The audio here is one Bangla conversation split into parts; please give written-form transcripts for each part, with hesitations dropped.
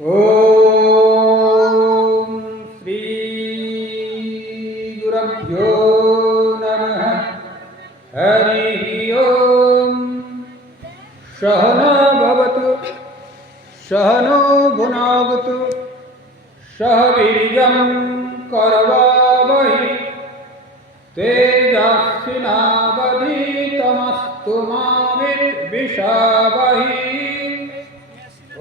ओम श्री गुरुभ्यो नमः। हरि ओम। सहना भवतु सहनो भुनावतु सह वीर्यं करवावहै तेजस्विनावधीतमस्तु मा विद्विषावहै।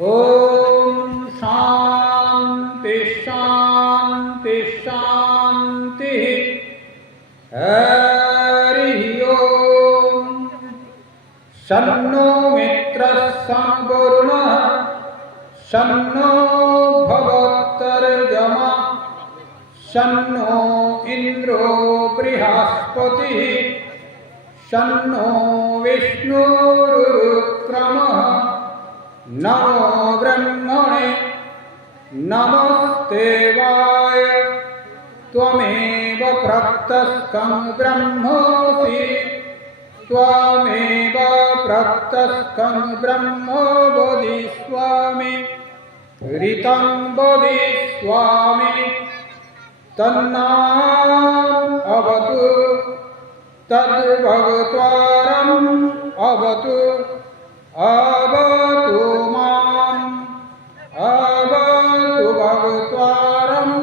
ओम शांति शांति शांति। हरि ओम। शन्नो मित्रः संवरुणः शन्नो भगवत्तर्जमा शन्नो इंद्रो बृहस्पतिः शन्नो विष्णुरुक्रमः। नमो ब्रह्मणे नमस्ते वाय त्वमेव प्रत्यक्षं ब्रह्मोऽसि त्वमेव प्रत्यक्षं ब्रह्म बोधिस्वामि ऋतं बोधिस्वामि। तन्नाम अवतु तद्भगत्वारम् अवतु अवतु माम् अवतु भगत्वारम्।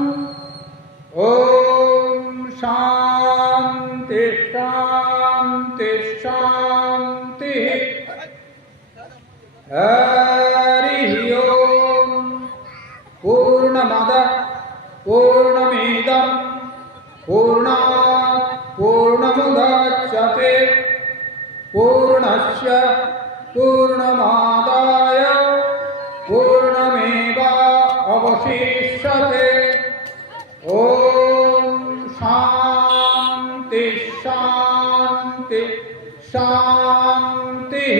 ओम शांति शांति शांति। हरि ओम। पूर्णमदः पूर्णमिदं पूर्णात् पूर्णमुदच्यते पूर्णस्य पूर्णमादाय पूर्णमेवावशिष्यते। ओम शांति शांति शांति।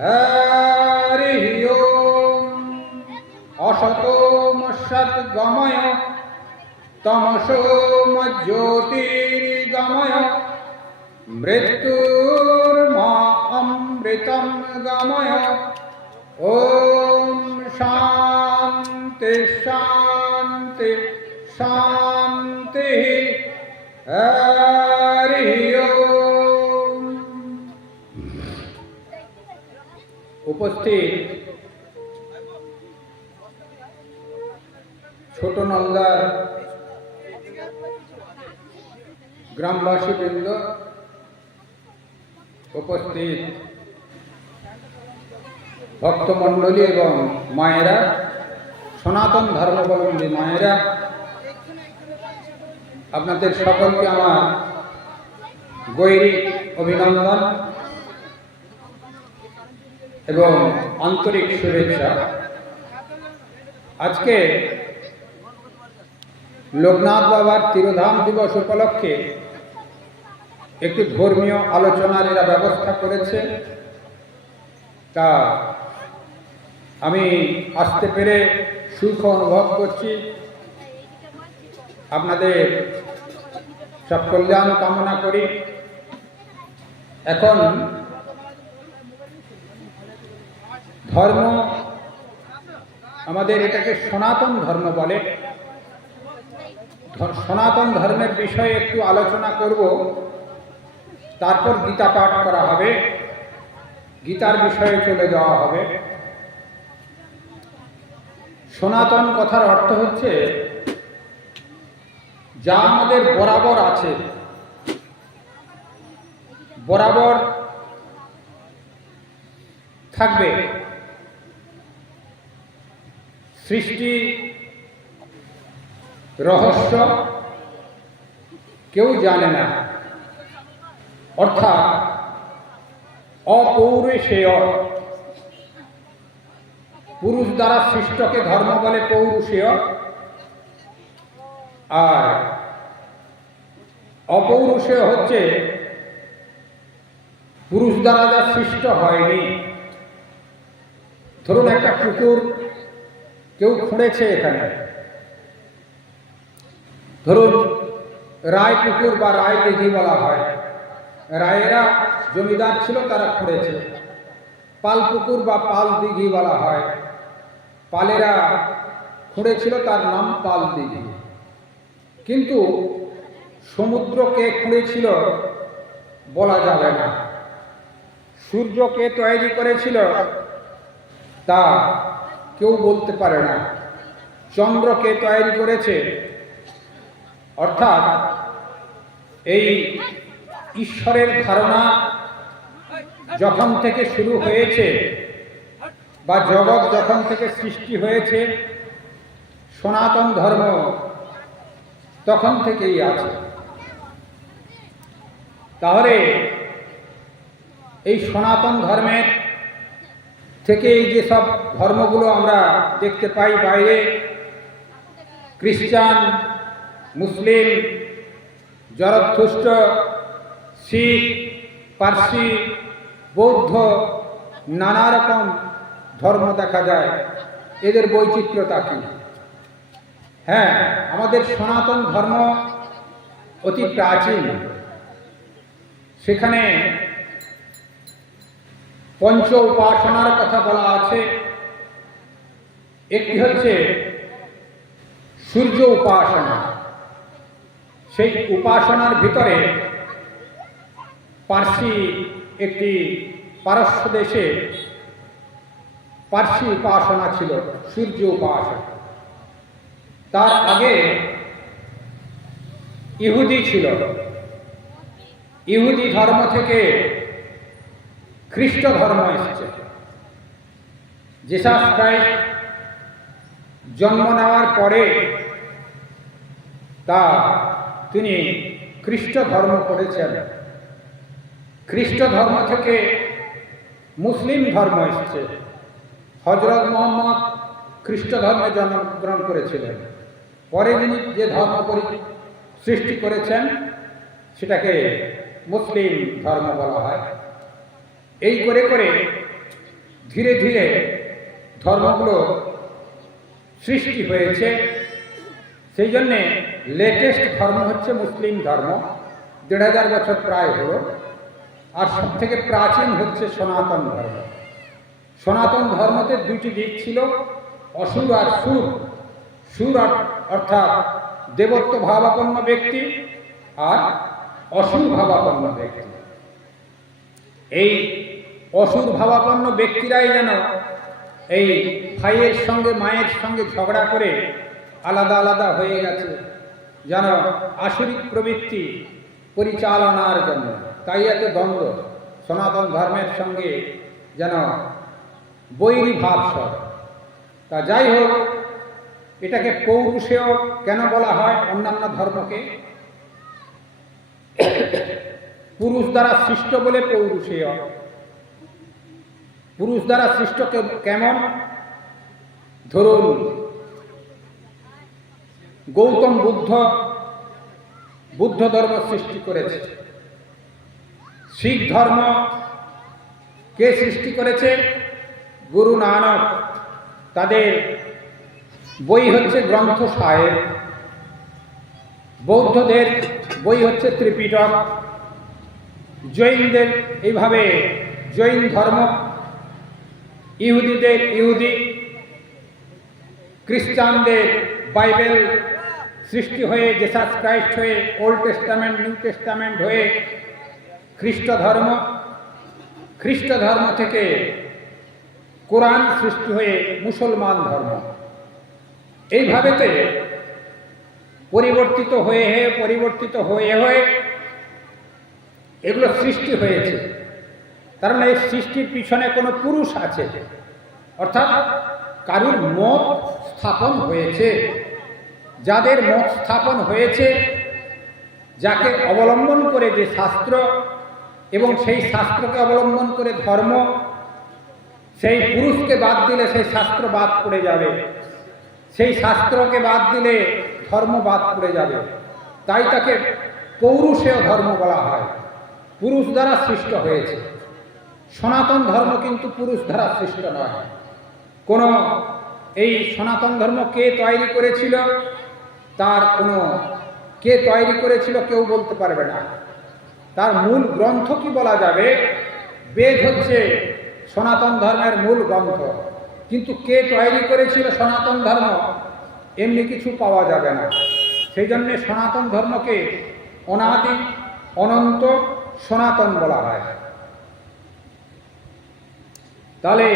हरि ओम। असतो सद्गमय तमसो ज्योतिर्गमय मृत्युर्मा अमृतं गमय। ओम शांति शांति शांति। हरि ओम। उपस्थित ছোট নলদার গ্রামবাসী বৃন্দ, উপস্থিত ভক্তমণ্ডলী এবং মায়েরা, সনাতন ধর্মাবলম্বী মায়েরা, আপনাদের সকলকে আমার গৈরিক অভিনন্দন এবং আন্তরিক শুভেচ্ছা। আজকে লোকনাথ বাবার তিরোধাম দিবস উপলক্ষে একটি ধর্মীয় আলোচনার এরা ব্যবস্থা করেছে। তা আমি আসতে পেরে সুখ অনুভব করছি। আপনাদের সব কল্যাণ কামনা করি। এখন ধর্ম, আমাদের এটাকে সনাতন ধর্ম বলে। সনাতন ধর্মের বিষয়ে একটু আলোচনা করব, তারপর গীতা পাঠ করা হবে, গীতার বিষয়ে চলে যাওয়া হবে। সনাতন কথার অর্থ হচ্ছে যা আমাদের বরাবর আছে, বরাবর থাকবে। সৃষ্টি রহস্য কেউ জানে না, অর্থাৎ অপৌরুষেয়। পুরুষ দ্বারা সৃষ্টকে ধর্ম বলে পৌরুষেয়, আর অপৌরুষেয় হচ্ছে পুরুষ দ্বারা যা সৃষ্ট হয়নি। ধরুন একটা কুকুর কেউ খুঁড়েছে এখানে, ধরুন রায় পুকুর বা রায় দিঘি বলা হয়। রায়েরা জমিদার ছিল, তারা খুঁড়েছে। পাল পুকুর বা পাল দিঘি বলা হয়। পালেরা খুঁড়েছিল, তার নাম পাল দিঘি। কিন্তু সমুদ্র কে খুঁড়েছিল বলা যাবে না, সূর্য কে তৈরি করেছিল তা কেউ বলতে পারে না, চন্দ্র কে তৈরি করেছে, অর্থাৎ এই ঈশ্বরের ধারণা যখন থেকে শুরু হয়েছে বা জগৎ যখন থেকে সৃষ্টি হয়েছে, সনাতন ধর্ম তখন থেকেই আছে। তাহলে এই সনাতন ধর্মের থেকে এই যেসব ধর্মগুলো আমরা দেখতে পাই বাইরে, খ্রিস্টান, মুসলিম, জরথুস্ট, শিখ, পার্সি, বৌদ্ধ, নানা রকম ধর্ম দেখা যায়। এদের বৈচিত্র্যতা কি? হ্যাঁ, আমাদের সনাতন ধর্ম অতি প্রাচীন। সেখানে পঞ্চ উপাসনার কথা বলা আছে। একটি হচ্ছে সূর্য উপাসনা। সেই উপাসনার ভিতরে পার্সি একটি পারস্য দেশে পার্সি উপাসনা ছিল, সূর্য উপাসনা। তার আগে ইহুদি ছিল। ইহুদি ধর্ম থেকে খ্রিস্ট ধর্ম এসেছে। জিসাস ক্রাইস্ট জন্ম নেওয়ার পরে তিনি খ্রিস্ট ধর্ম করেছেন। খ্রিস্ট ধর্ম থেকে মুসলিম ধর্ম এসেছে। হযরত মুহাম্মদ খ্রিস্ট ধর্মে জন্মগ্রহণ করেছিলেন। পরে তিনি যে ধর্ম সৃষ্টি করেছেন সেটাকে মুসলিম ধর্ম বলা হয়। এই করে করে ধীরে ধীরে ধর্মগুলো সৃষ্টি হয়েছে। সেই জন্যে লেটেস্ট ধর্ম হচ্ছে মুসলিম ধর্ম, ১৫০০ বছর প্রায় হলো। আর সব থেকে প্রাচীন হচ্ছে সনাতন ধর্ম। সনাতন ধর্মতে দুইটি দিক ছিল, অসুর আর সুর। সুর অর্থাৎ দেবত্ব ভাবাপন্ন ব্যক্তি, আর অসুর ভাবাপন্ন ব্যক্তি। এই অসুর ভাবাপন্ন ব্যক্তিরাই যেন এই ভাইয়ের সঙ্গে মায়ের সঙ্গে ঝগড়া করে আলাদা আলাদা হয়ে গেছে, যেন আসরিক প্রবৃত্তি পরিচালনার জন্য। তাই এত দ্বন্দ্ব সনাতন ধর্মের সঙ্গে, যেন বৈরী ভাব সব। তা যাই হোক, এটাকে পৌরুষেয় কেন বলা হয় অন্যান্য ধর্মকে? পুরুষ দ্বারা সৃষ্ট বলে পৌরুষেয়। পুরুষ দ্বারা সৃষ্ট কেমন? ধরুন, গৌতম বুদ্ধ ধর্ম সৃষ্টি করেছে। শিখ ধর্ম কে সৃষ্টি করেছে? গুরু নানক। তাদের বই হচ্ছে গ্রন্থ সাহেব। বৌদ্ধদের বই হচ্ছে ত্রিপিটক। জৈনদের এইভাবে জৈন ধর্ম, ইহুদিদের ইহুদি, খ্রিস্টানদের বাইবেল সৃষ্টি হয়ে, জিসাস ক্রাইস্ট হয়ে, ওল্ড টেস্টামেন্ট, নিউ টেস্টামেন্ট হয়ে খ্রিস্ট ধর্ম। খ্রিস্ট ধর্ম থেকে কোরআন সৃষ্টি হয়ে মুসলমান ধর্ম। এইভাবেতে পরিবর্তিত হয়ে এগুলো সৃষ্টি হয়েছে। কারণ এই সৃষ্টির পিছনে কোনো পুরুষ আছে, অর্থাৎ কারুর মত স্থাপন হয়েছে। যাদের মত স্থাপন হয়েছে, যাকে অবলম্বন করে যে শাস্ত্র এবং সেই শাস্ত্রকে অবলম্বন করে ধর্ম, সেই পুরুষকে বাদ দিলে সেই শাস্ত্র বাদ পড়ে যাবে, সেই শাস্ত্রকে বাদ দিলে ধর্ম বাদ পড়ে যাবে। তাই তাকে পৌরুষেয় ধর্ম বলা হয়, পুরুষ দ্বারা সৃষ্ট হয়েছে। সনাতন ধর্ম কিন্তু পুরুষ দ্বারা সৃষ্ট নয়। কোনো এই সনাতন ধর্ম কে তৈরি করেছিল, তার কোনো কে তৈরি করেছিল কেউ বলতে পারবে না। তার মূল গ্রন্থ কি বলা যাবে? বেদ হচ্ছে সনাতন ধর্মের মূল গ্রন্থ। কিন্তু কে তৈরি করেছিল সনাতন ধর্ম এমনি কিছু পাওয়া যাবে না। সেই জন্যে সনাতন ধর্মকে অনাদি অনন্ত সনাতন বলা হয়। তাহলে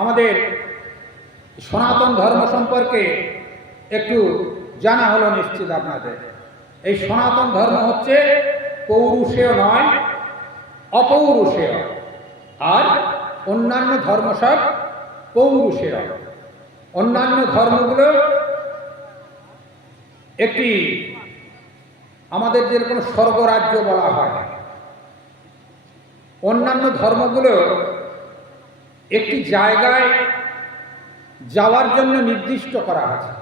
আমাদের সনাতন ধর্ম সম্পর্কে একটু জানা হলো নিশ্চিত আপনাদের। এই সনাতন ধর্ম হচ্ছে পৌরুষেয় নয়, অপৌরুষেয়, আর অন্যান্য ধর্ম সব পৌরুষেয়। অন্যান্য ধর্মগুলো একটি আমাদের যেরকম স্বর্গরাজ্য বলা হয়, অন্যান্য ধর্মগুলো একটি জায়গায় যাওয়ার জন্য নির্দিষ্ট করা আছে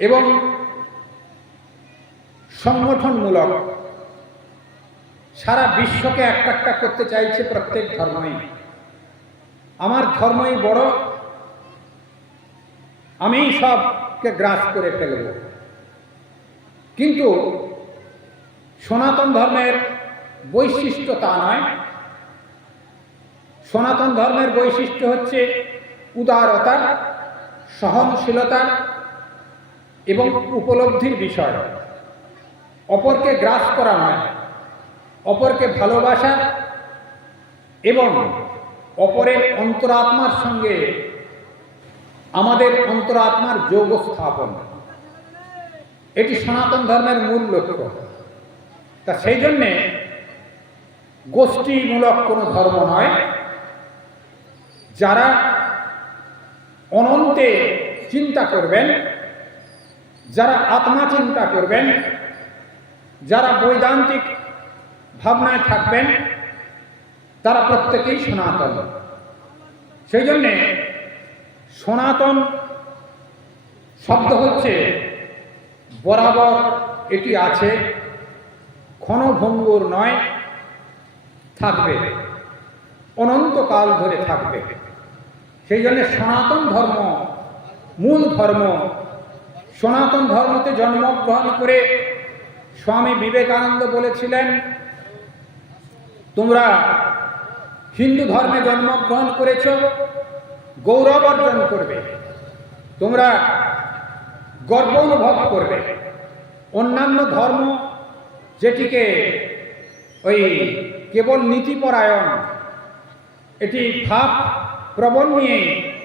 এবং সংগঠনমূলক সারা বিশ্বকে একটা করতে চাইছে প্রত্যেক ধর্মই। আমার ধর্মই বড়, আমি সবকে গ্রাস করে ফেলব। কিন্তু সনাতন ধর্মের বৈশিষ্ট্য তা নয়। সনাতন ধর্মের বৈশিষ্ট্য হচ্ছে উদারতা, সহনশীলতা এবং উপলব্ধির বিষয়। অপরকে গ্রাস করা নয়, অপরকে ভালোবাসা এবং অপরের অন্তরাত্মার সঙ্গে আমাদের অন্তরাত্মার যোগ স্থাপন, এটি সনাতন ধর্মের মূল লক্ষ্য। তা সেই জন্যে গোষ্ঠীমূলক কোনো ধর্ম নয়। যারা অনন্তে চিন্তা করবেন, যারা আত্মা চিন্তা করবেন, যারা বৈদান্তিক ভাবনায় থাকবেন, তারা প্রত্যেকেই সনাতন। সেই জন্যে সনাতন শব্দ হচ্ছে বরাবর এটি আছে, ক্ষণভঙ্গুর নয়, থাকবে, অনন্তকাল ধরে থাকবে। সেই জন্য সনাতন ধর্ম মূল ধর্ম। সনাতন ধর্মতে জন্মগ্রহণ করে স্বামী বিবেকানন্দ বলেছিলেন, তোমরা হিন্দু ধর্মে জন্মগ্রহণ করেছ, গৌরব অর্জন করবে, তোমরা গর্ব অনুভব করবে। অন্যান্য ধর্ম যেটিকে ওই কেবল নীতিপরায়ণ, এটি ভাব প্রবণ নিয়ে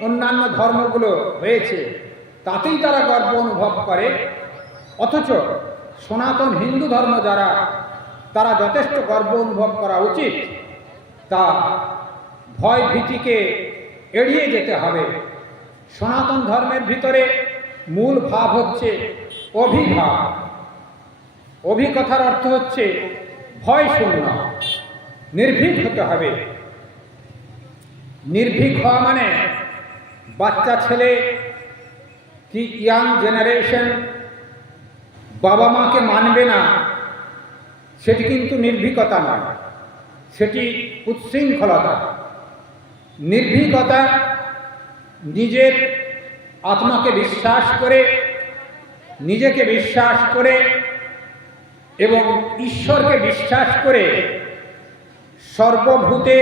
অন্যান্য ধর্মগুলো হয়েছে, তাতেই তারা গর্ব অনুভব করে। অথচ সনাতন হিন্দু ধর্ম যারা, তারা যথেষ্ট গর্ব অনুভব করা উচিত। তা ভয় ভীতিকে এড়িয়ে যেতে হবে। সনাতন ধর্মের ভিতরে মূল ভাব হচ্ছে অভিভাব। অভিকথার অর্থ হচ্ছে ভয় শূন্য, নির্ভীক হতে হবে। নির্ভীক হওয়া মানে বাচ্চা ছেলে কি ইয়াং জেনারেশন বাবা মাকে মানবে না, সেটি কিন্তু নির্ভীকতা নয়, সেটি উচ্ছৃঙ্খলতা। নির্ভীকতা নিজের আত্মাকে বিশ্বাস করে, নিজেকে বিশ্বাস করে এবং ঈশ্বরকে বিশ্বাস করে সর্বভূতে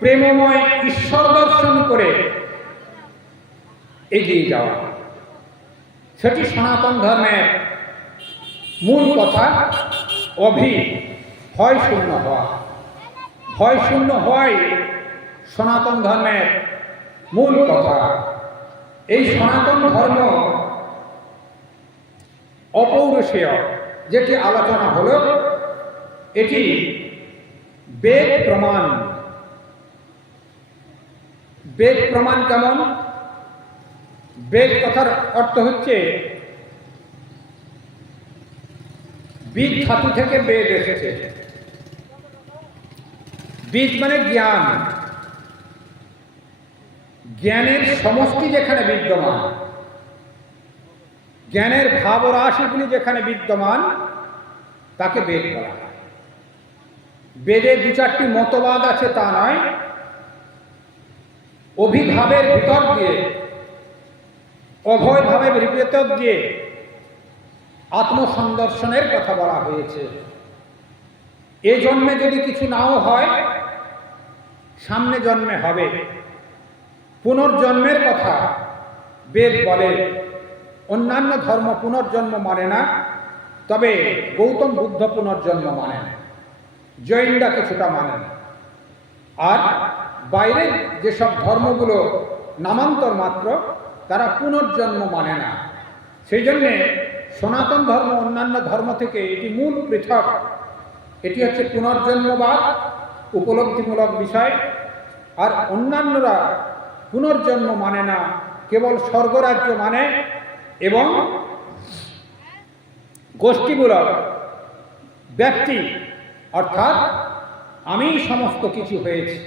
প্রেমময় ঈশ্বর দর্শন করে এগিয়ে যাওয়া, সেটি সনাতন ধর্মের মূল কথা। ভয় শূন্য হওয়া, ভয় শূন্য হওয়াই সনাতন ধর্মের মূল কথা। এই সনাতন ধর্ম অপৌরুষেয় যেটি আলোচনা হলো, এটি বেদ প্রমাণ। বেদ প্রমাণ কেমন? বেদ কথার অর্থ হচ্ছে বীজ ধাতু থেকে বেদ এসেছে। বীজ মানে জ্ঞান, জ্ঞানের সমষ্টি যেখানে বিদ্যমান, জ্ঞানের ভাবরাশিগুলি যেখানে বিদ্যমান, তাকে বেদ বলা হয়। বেদে দু চারটি মতবাদ আছে তা নয়, অভিভাবের ভিতর দিয়ে, অভয়ভাবের ভিতর দিয়ে আত্মসন্দর্শনের কথা বলা হয়েছে। এ জন্মে যদি কিছু নাও হয়, সামনে জন্মে হবে। পুনর্জন্মের কথা বেদ বলে। অন্যান্য ধর্ম পুনর্জন্ম মানে না, তবে গৌতম বুদ্ধ পুনর্জন্ম মানেন, জৈনরা কিছুটা মানেন। আর বাইরের যেসব ধর্মগুলো নামান্তর মাত্র, তারা পুনর্জন্ম মানে না। সেই জন্যে সনাতন ধর্ম অন্যান্য ধর্ম থেকে এটি মূল পৃথক। এটি হচ্ছে পুনর্জন্মবাদ, উপলব্ধিমূলক বিষয়। আর অন্যান্যরা পুনর্জন্ম মানে না, কেবল স্বর্গরাজ্য মানে এবং গোষ্ঠীমূলক ব্যক্তি, অর্থাৎ আমি সমস্ত কিছু হয়েছি,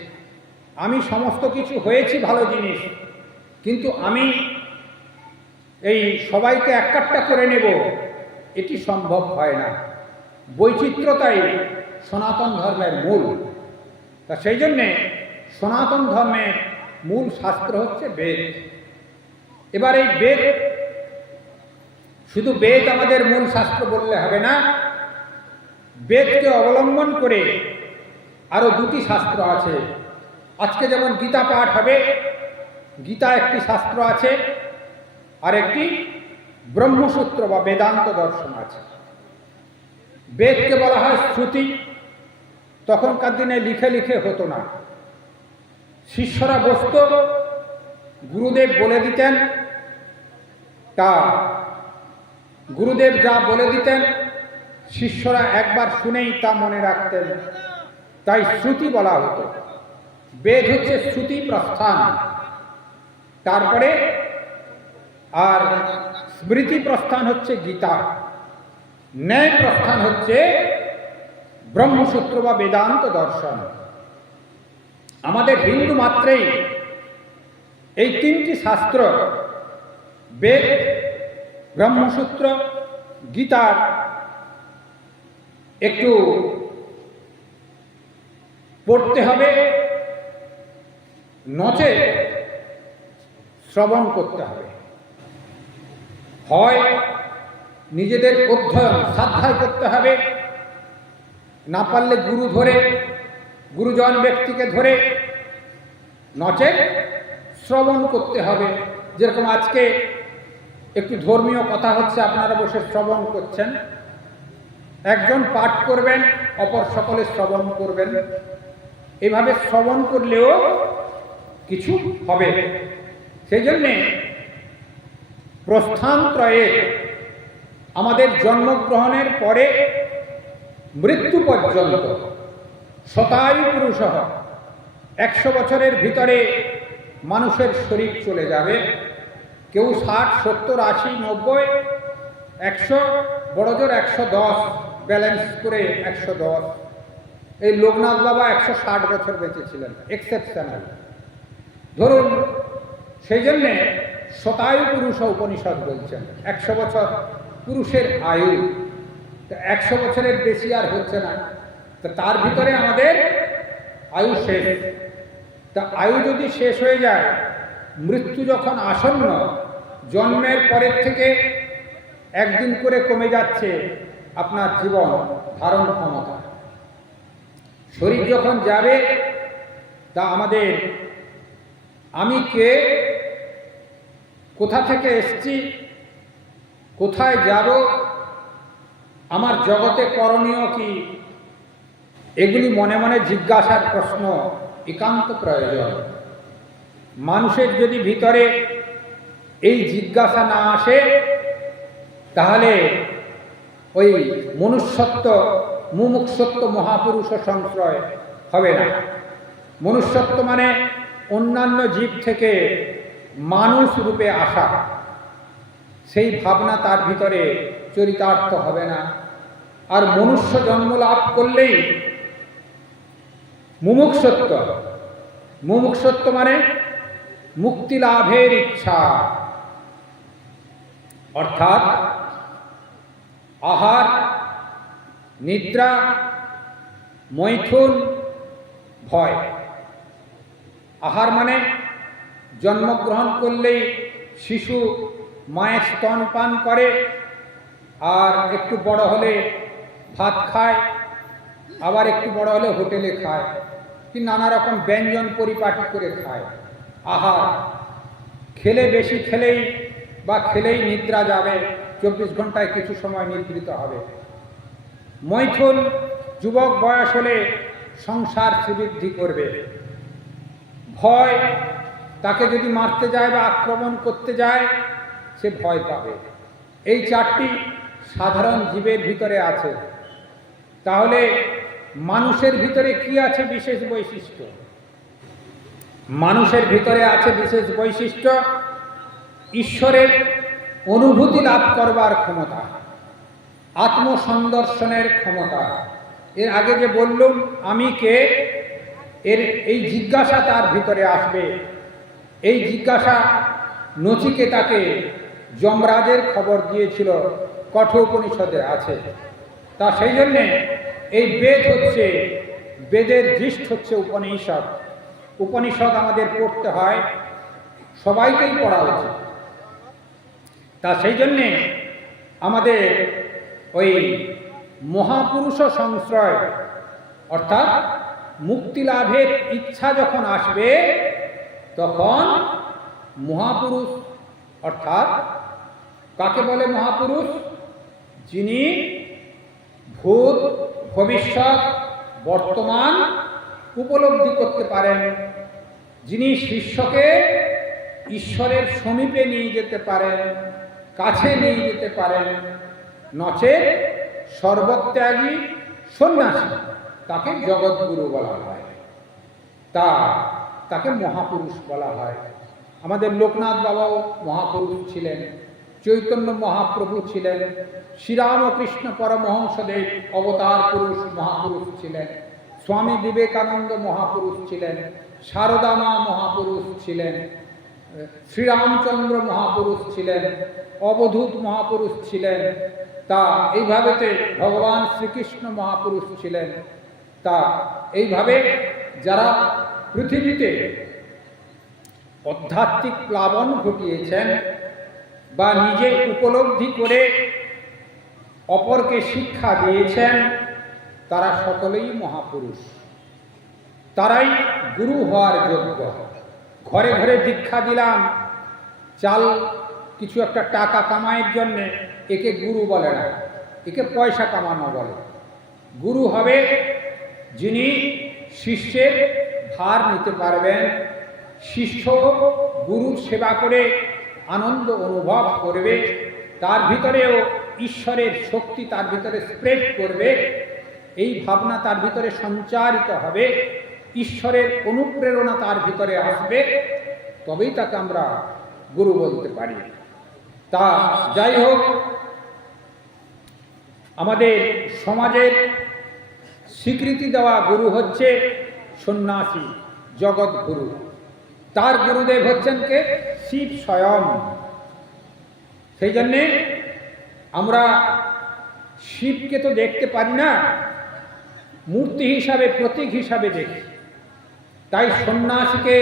আমি সমস্ত কিছু হয়েছি ভালো জিনিস, কিন্তু আমি এই সবাইকে একাট্টা করে নেব, এটি সম্ভব হয় না। বৈচিত্র্যতাই সনাতন ধর্মের মূল। তা সেই জন্যে সনাতন ধর্মের মূল শাস্ত্র হচ্ছে বেদ। এবার এই বেদ, শুধু বেদ আমাদের মূল শাস্ত্র বললে হবে না, বেদকে অবলম্বন করে আরো দুটি শাস্ত্র আছে। আজকে যেমন গীতা পাঠ হবে, গীতা একটি শাস্ত্র আছে, আর একটি ব্রহ্মসূত্র বা বেদান্ত দর্শন আছে। বেদকে বলা হয় শ্রুতি। তখনকার দিনে লিখে লিখে হতো না, শিষ্যরা বসত, গুরুদেব বলে দিতেন, তা গুরুদেব যা বলে দিতেন শিষ্যরা একবার শুনেই তা মনে রাখতেন, তাই শ্রুতি বলা হতো। বেদ হচ্ছে শ্রুতি প্রস্থান। তারপরে আর স্মৃতি প্রস্থান হচ্ছে গীতা, ন্যায় প্রস্থান হচ্ছে ব্রহ্মসূত্র বা বেদান্ত দর্শন। আমাদের হিন্দু মাত্রেই এই তিনটি শাস্ত্র, বেদ, ব্রহ্মসূত্র, গীতার একটু পড়তে হবে, নচে শ্রবণ করতে হবে। হয় নিজেদের অধ্যয়ন সাধ্যায় করতে হবে, না পারলে গুরু ধরে, গুরুজন ব্যক্তিকে ধরে, নচে শ্রবণ করতে হবে। যেরকম আজকে একটু ধর্মীয় কথা হচ্ছে, আপনারা বসে শ্রবণ করছেন, একজন পাঠ করবেন, অপর সকলে শ্রবণ করবেন। এভাবে শ্রবণ করলেও কিছু হবে। সেই জন্যে প্রস্থানত্রয়ের আমাদের জন্মগ্রহণের পরে মৃত্যু পর্যন্ত শতায়ু পুরুষ, 100 বছরের ভিতরে মানুষের শরীর চলে যাবে। কেউ 60, 70, 80, 90, 100, বড় জোর 110, ব্যালেন্স করে 110। এই লোকনাথ বাবা 160 বছর বেঁচেছিলেন, এক্সেপশনাল ধরুন। সেই জন্যে শতায়ু পুরুষ উপনিষদ বলছেন, 100 বছর পুরুষের আয়ু। 100 বছরের বেশি আর হচ্ছে না, তো তার ভিতরে আমাদের আয়ু শেষ। তা আয়ু যদি শেষ হয়ে যায়, মৃত্যু যখন আসন্ন, জন্মের পরের থেকে একদিন করে কমে যাচ্ছে আপনার জীবন ধারণ ক্ষমতা। শরীর যখন যাবে, তা আমাদের আমি কে, কোথা থেকে এসেছি, কোথায় যাব, আমার জগতে করণীয় কি, এগুলি মনে মনে জিজ্ঞাসার প্রশ্ন একান্ত প্রয়োজন। মানুষের যদি ভিতরে এই জিজ্ঞাসা না আসে, তাহলে ওই মনুষ্যত্ব, মুমুক্ষুত্ব মহাপুরুষ সংশ্রয় হবে না। মনুষ্যত্ব মানে অন্যান্য জীব থেকে মানুষ রূপে আসা, সেই ভাবনা তার ভিতরে চরিতার্থ হবে না। আর মনুষ্য জন্ম লাভ করলেই মুমুক্ষুত্ব, মুমুক্ষুত্ব মানে মুক্তি লাভের ইচ্ছা, অর্থাৎ আহার, নিদ্রা, মৈথুন, ভয়। আহার মানে জন্মগ্রহণ করলেই শিশু মায়ের স্তন পান করে, আর একটু বড় হলে ভাত খায়, আবার একটু বড় হলে হোটেলে খায়, কি নানা রকম ব্যঞ্জন পরিপাটি করে খায়। আহার, খেলে বেশি খেলেই বা খেলেই নিদ্রা যাবে, 24 ঘন্টায় কিছু সময় নিদ্রিত হবে। মৈথুন, যুবক বয়স হলে সংসার শ্রীবৃদ্ধি করবে। ভয়, তাকে যদি মারতে যায় বা আক্রমণ করতে যায় সে ভয় পাবে। এই 4টি সাধারণ জীবের ভিতরে আছে। তাহলে মানুষের ভিতরে কি আছে বিশেষ বৈশিষ্ট্য? মানুষের ভিতরে আছে বিশেষ বৈশিষ্ট্য ঈশ্বরের অনুভূতি লাভ করবার ক্ষমতা, আত্মসন্দর্শনের ক্ষমতা। এর আগে যে বললুম আমি কে, এই জিজ্ঞাসা তার ভিতরে আসবে। এই জিজ্ঞাসা নচিকেতাকে যমরাজের খবর দিয়েছিল, কঠোপনিষদে আছে। তা সেই জন্যে এই বেদ হচ্ছে, বেদের দৃষ্ট হচ্ছে উপনিষদ। উপনিষদ আমাদের পড়তে হয়, সবাইকেই পড়া উচিত। তা সেই জন্যে আমাদের ওই মহাপুরুষ সংশ্রয় অর্থাৎ মুক্তি লাভের ইচ্ছা যখন আসবে তখন মহাপুরুষ অর্থাৎ কাকে বলে মহাপুরুষ? যিনি ভূত, ভবিষ্যৎ, বর্তমান উপলব্ধি করতে পারেন, যিনি শিষ্যকে ঈশ্বরের সমীপে নিয়ে যেতে পারেন, কাছে নিয়ে যেতে পারেন, নচেৎ সর্বত্যাগী সন্ন্যাসী, তাকে জগৎগুরু বলা হয়, তাকে মহাপুরুষ বলা হয়। আমাদের লোকনাথ বাবাও মহাপুরুষ ছিলেন, চৈতন্য মহাপ্রভু ছিলেন, শ্রীরামকৃষ্ণ পরমহংসদেব অবতার পুরুষ মহাপুরুষ ছিলেন, স্বামী বিবেকানন্দ মহাপুরুষ ছিলেন, সারদা মা মহাপুরুষ ছিলেন, শ্রীরামচন্দ্র মহাপুরুষ ছিলেন, অবধূত মহাপুরুষ ছিলেন। তা এইভাবেতে ভগবান শ্রীকৃষ্ণ মহাপুরুষ ছিলেন। তা এইভাবে যারা পৃথিবীতে আধ্যাত্মিক প্লাবন ঘটিয়েছেন বা নিজে উপলব্ধি করে অপরকে শিক্ষা দিয়েছেন, তারা সকলেই মহাপুরুষ। তারাই গুরু হওয়ার যোগ্য। ঘরে ঘরে দীক্ষা দিলাম, চাল কিছু একটা টাকা কামাইয়ের জন্যে, একে গুরু বলে না, একে পয়সা কামানো বলে। গুরু হবে যিনি শিষ্যের ভার নিতে পারবেন, শিষ্য গুরুর সেবা করে আনন্দ অনুভব করবে, তার ভিতরেও ঈশ্বরের শক্তি তার ভিতরে স্প্রেড করবে, এই ভাবনা তার ভিতরে সঞ্চারিত হবে, ঈশ্বরের অনুপ্রেরণা তার ভিতরে আসবে, তবেই তাকে আমরা গুরু বলতে পারি। তা যাই হোক, আমাদের সমাজের স্বীকৃতি দেওয়া গুরু হচ্ছে সন্ন্যাসী, জগৎগুরু। তার গুরুদেব হচ্ছেন কে? শিব স্বয়ং। সেই জন্যে আমরা শিবকে তো দেখতে পারি না, মূর্তি হিসাবে, প্রতীক হিসাবে দেখি। তাই সন্ন্যাসীকে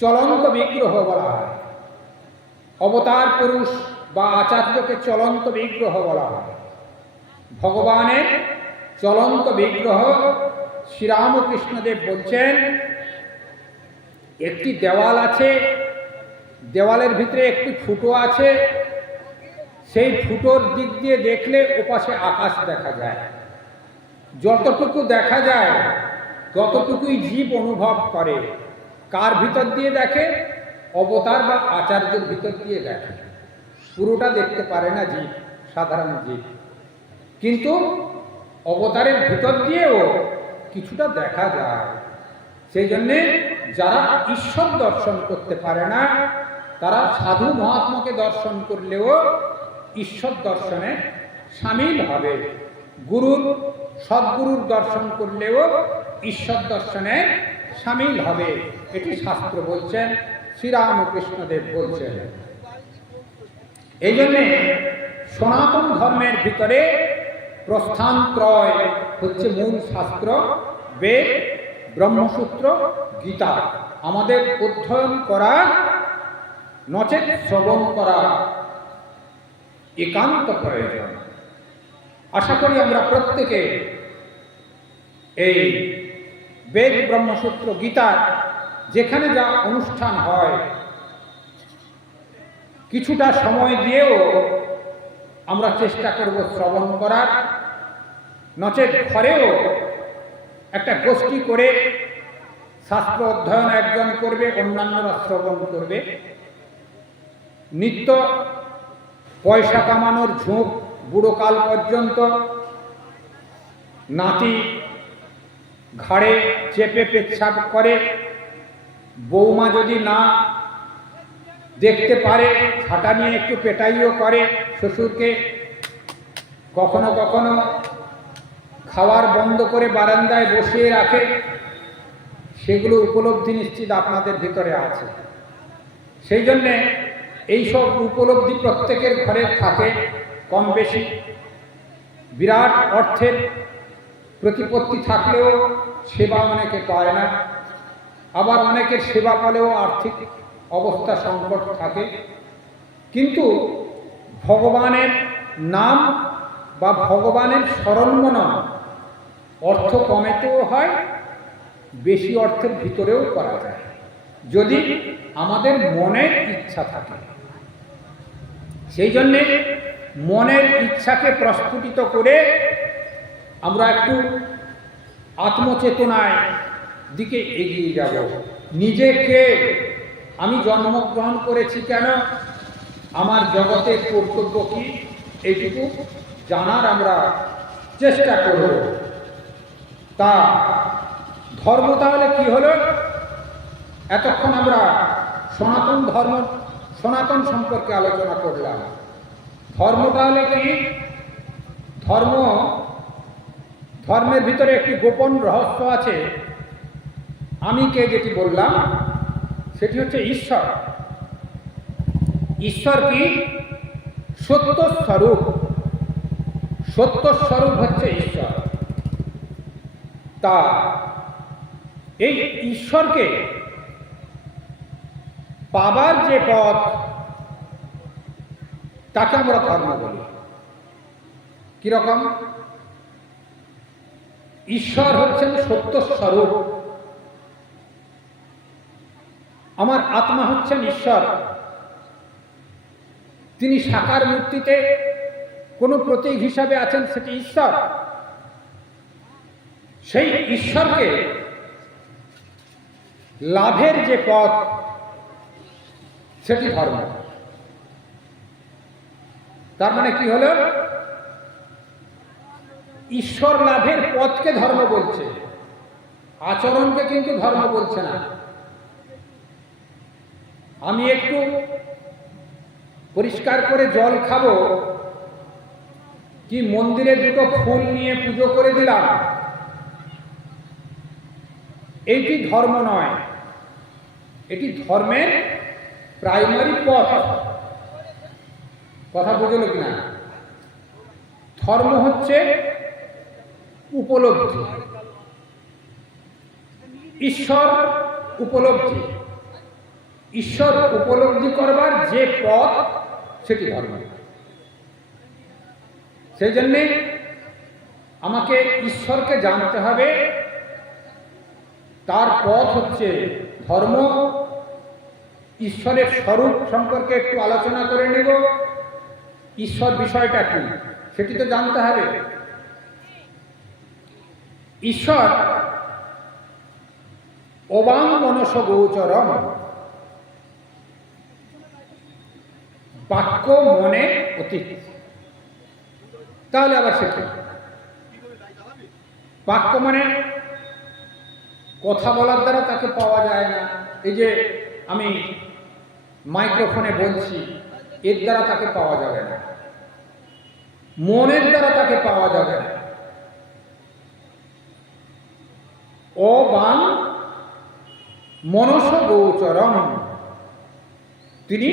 চলন্ত বিগ্রহ বলা হয়, অবতার পুরুষ বা আচার্যকে চলন্ত বিগ্রহ বলা হয়। ভগবানের চলন্ত বিগ্রহ শ্রীরামকৃষ্ণদেব বলছেন, একটি দেওয়াল আছে, দেওয়ালের ভিতরে একটি ফুটো আছে, সেই ফুটোর দিক দিয়ে দেখলে ওপাশে আকাশ দেখা যায়। যতটুকু দেখা যায় ততটুকুই জীব অনুভব করে। কার ভিতর দিয়ে দেখে? অবতার বা আচার্যের ভিতর দিয়ে দেখে। পুরোটা দেখতে পারে না জীব, সাধারণ জীব, কিন্তু অবতারের ভিতর দিয়েও কিছুটা দেখা যায়। সেই জন্যে যারা ঈশ্বর দর্শন করতে পারে না, তারা সাধু মহাত্মাকে দর্শন করলেও ঈশ্বর দর্শনে সামিল হবে। গুরুর, সদ্গুরুর দর্শন করলেও ঈশ্বর দর্শনে সামিল হবে। এটি শাস্ত্র বলছেন, শ্রীরামকৃষ্ণদেব বলছেন। এই জন্যে সনাতন ধর্মের ভিতরে প্রস্থানত্রয় হচ্ছে মূল শাস্ত্র, বেদ, ব্রহ্মসূত্র, গীতা আমাদের অধ্যয়ন করা, নচেৎ শ্রবণ করা একান্ত প্রয়োজন। আশা করি আমরা প্রত্যেকে এই বেদ, ব্রহ্মসূত্র, গীতার যেখানে যা অনুষ্ঠান হয় কিছুটা সময় দিয়েও আমরা চেষ্টা করব শ্রবণ করার, নচেৎ ঘরেও একটা গোষ্ঠী করে শাস্ত্র অধ্যয়ন একজন করবে, অন্যান্যরা শ্রবণ করবে। নিত্য পয়সা কামানোর ঝোঁক বুড়োকাল পর্যন্ত নাতি ঘাড়ে চেপে পেচ্ছাপ করে, বৌমা যদি না দেখতে পারে ঝাঁটা নিয়ে একটু পেটাইও করে শ্বশুরকে, কখনো কখনো খাওয়ার বন্ধ করে বারান্দায় বসিয়ে রাখে। সেগুলো উপলব্ধি নিশ্চিত আপনাদের ভিতরে আছে। সেই জন্যে এইসব উপলব্ধি প্রত্যেকের ঘরে থাকে কম বেশি। বিরাট অর্থের প্রতিপত্তি থাকলেও সেবা অনেকে পায় না, আবার অনেকের সেবা পেলেও আর্থিক অবস্থা সংকট থাকে। কিন্তু ভগবানের নাম বা ভগবানের স্মরণমনন অর্থ কমেতেও হয়, বেশি অর্থের ভিতরেও করা যায় যদি আমাদের মনের ইচ্ছা থাকে। সেই জন্যে মনের ইচ্ছাকে প্রস্ফুটিত করে আমরা একটু আত্মচেতনায় দিকে এগিয়ে যাব। নিজেকে আমি জন্মগ্রহণ করেছি কেন, আমার জগতের কর্তব্য কি, এইটুকু জানার আমরা চেষ্টা করব। তা ধর্ম তাহলে কি হলো? এতক্ষণ আমরা সনাতন ধর্ম, সনাতন সম্পর্কে আলোচনা করলাম। ধর্ম তাহলে কি? ধর্মের ভিতরে একটি গোপন রহস্য আছে। আমি কে যেটি বললাম সেটি হচ্ছে ঈশ্বর। ঈশ্বর কি? সত্য স্বরূপ। সত্য স্বরূপ হচ্ছে ঈশ্বর। তা এই ঈশ্বরকে পাবার যে পথ, তাকে আমরা ধর্ম বলি। কিরকম? ঈশ্বর হচ্ছেন সত্য স্বরূপ। আমার আত্মা হচ্ছেন ঈশ্বর। তিনি সাকার মূর্তিতে কোনো প্রতীক হিসাবে আছেন, সেটি ঈশ্বর। সেই ঈশ্বরকে লাভের যে পথ, সেটি ধর্ম। তার মানে কি হলো? ঈশ্বর লাভের পথকে ধর্ম বলছে, আচরণকে কিন্তু ধর্ম বলছে না। আমি একটু পরিষ্কার করে জল খাবো কি মন্দিরে দুটো ফুল নিয়ে পুজো করে দিলাম, এইটি ধর্ম নয়। এটি ধর্মের প্রাইমারি পথ। কথা বুঝলো কিনা? ধর্ম হচ্ছে উপলব্ধি, ঈশ্বর উপলব্ধি। ঈশ্বর উপলব্ধি করবার যে পথ, সেটি ধর্ম। সেই জন্যে আমাকে ঈশ্বরকে জানতে হবে, তার পথ হচ্ছে ধর্ম। ঈশ্বরের স্বরূপ সম্পর্কে একটু আলোচনা করে নেব। ঈশ্বর বিষয়টা কি সেটি তো জানতে হবে। ঈশ্বর অবাং মনস গোচরম, বাক্য মনে অতীত। তাহলে আবার সেটি বাক্য মানে কথা বলার দ্বারা তাকে পাওয়া যায় না। এই যে আমি মাইক্রোফোনে বলছি, এর দ্বারা তাকে পাওয়া যাবে না। মনের দ্বারা তাকে পাওয়া যাবে না। অবাং মনস গোচরম, তিনি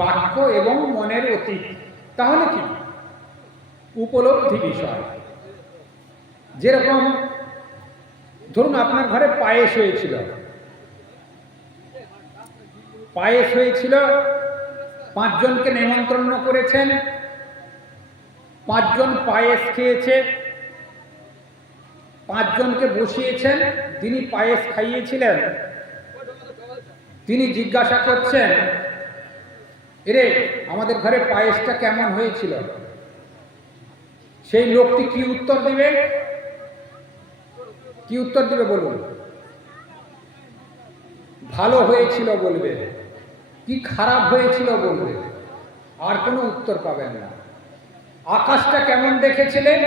বাক্য এবং মনের অতীত। তাহলে কি? উপলব্ধি বিষয়। যেরকম ধরুন আপনার ঘরে পায়েস হয়েছিল, পায়েস হয়েছিল, 5 জনকে নিমন্ত্রণ করেছেন, 5 জন পায়েস খেয়েছে, 5 জনকে বসিয়েছেন, যিনি পায়েস খাইয়েছিলেন তিনি জিজ্ঞাসা করছেন, এরে আমাদের ঘরে পায়েসটা কেমন হয়েছিল? সেই লোকটি কি উত্তর দিবে? কি উত্তর দিবে বলুন? ভালো হয়েছিল বলবে, কি খারাপ হয়েছিল বলবে, আর কোনো উত্তর পাবেন না। আকাশটা কেমন দেখেছিলেন?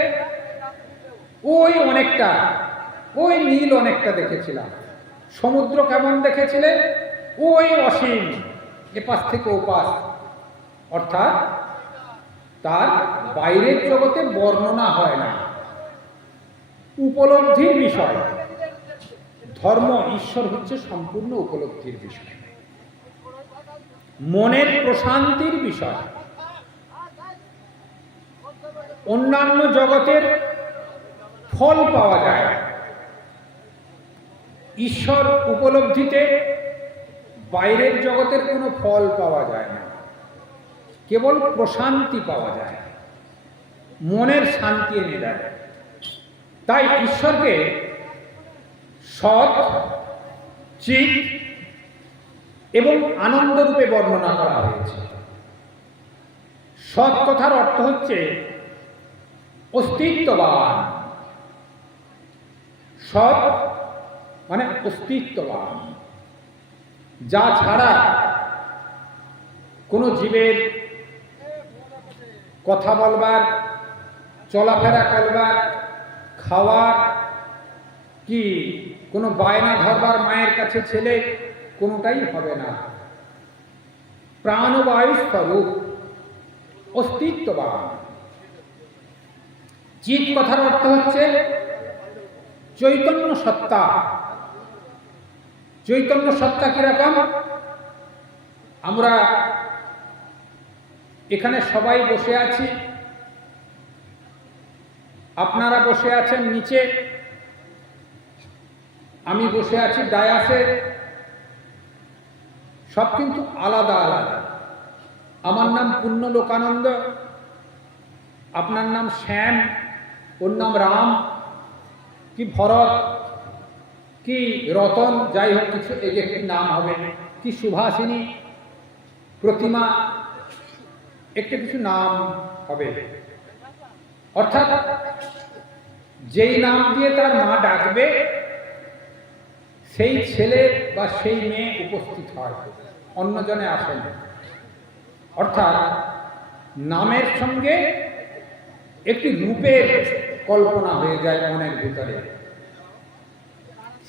ওই অনেকটা, ওই নীল অনেকটা দেখেছিলাম। সমুদ্র কেমন দেখেছিলেন? ওই অসীম, এপাশ থেকে ওপাশ। অর্থাৎ তার বাইরের জগতে বর্ণনা হয় না, উপলব্ধির বিষয়। ধর্ম, ঈশ্বর হচ্ছে সম্পূর্ণ উপলব্ধির বিষয়, মনের প্রশান্তির বিষয়। অন্যান্য জগতের ফল পাওয়া যায়, ঈশ্বর উপলব্ধিতে বাইরের জগতের কোনো ফল পাওয়া যায় না, কেবল প্রশান্তি পাওয়া যায়, মনের শান্তি এনে দেয়। তাই ঈশ্বরকে সৎ, চিৎ এবং আনন্দরূপে বর্ণনা করা হয়েছে। সৎ কথার অর্থ হচ্ছে অস্তিত্ববান। সৎ মানে অস্তিত্ববান, যা ছাড়া কোনো জীবের কথা বলবার, চলাফেরা করবার, খাওয়ার কি কোনো বায়না ধরবার মায়ের কাছে ছেলে কোনোটাই হবে না। প্রাণবায়ু স্বরূপ, অস্তিত্ববান। চিৎ কথার অর্থ হচ্ছে চৈতন্য সত্তা। চৈতন্য সত্তা কিরকম? আমরা এখানে সবাই বসে আছি, আপনারা বসে আছেন নিচে, আমি বসে আছি ডায়াসে। সব কিন্তু আলাদা আলাদা। আমার নাম পুণ্যলোকানন্দ, আপনার নাম শ্যাম, ওর নাম রাম, কি ভরত, কি রতন, যাই হোক কিছু একটি নাম হবে, কি সুভাষিনী, প্রতিমা, একটা কিছু নাম হবে। অর্থাৎ যেই নাম দিয়ে তার মা ডাকবে সেই ছেলে বা সেই মেয়ে উপস্থিত হয়, অন্যজনে আসেন। অর্থাৎ নামের সঙ্গে একটি রূপের কল্পনা হয়ে যায় মনের ভিতরে।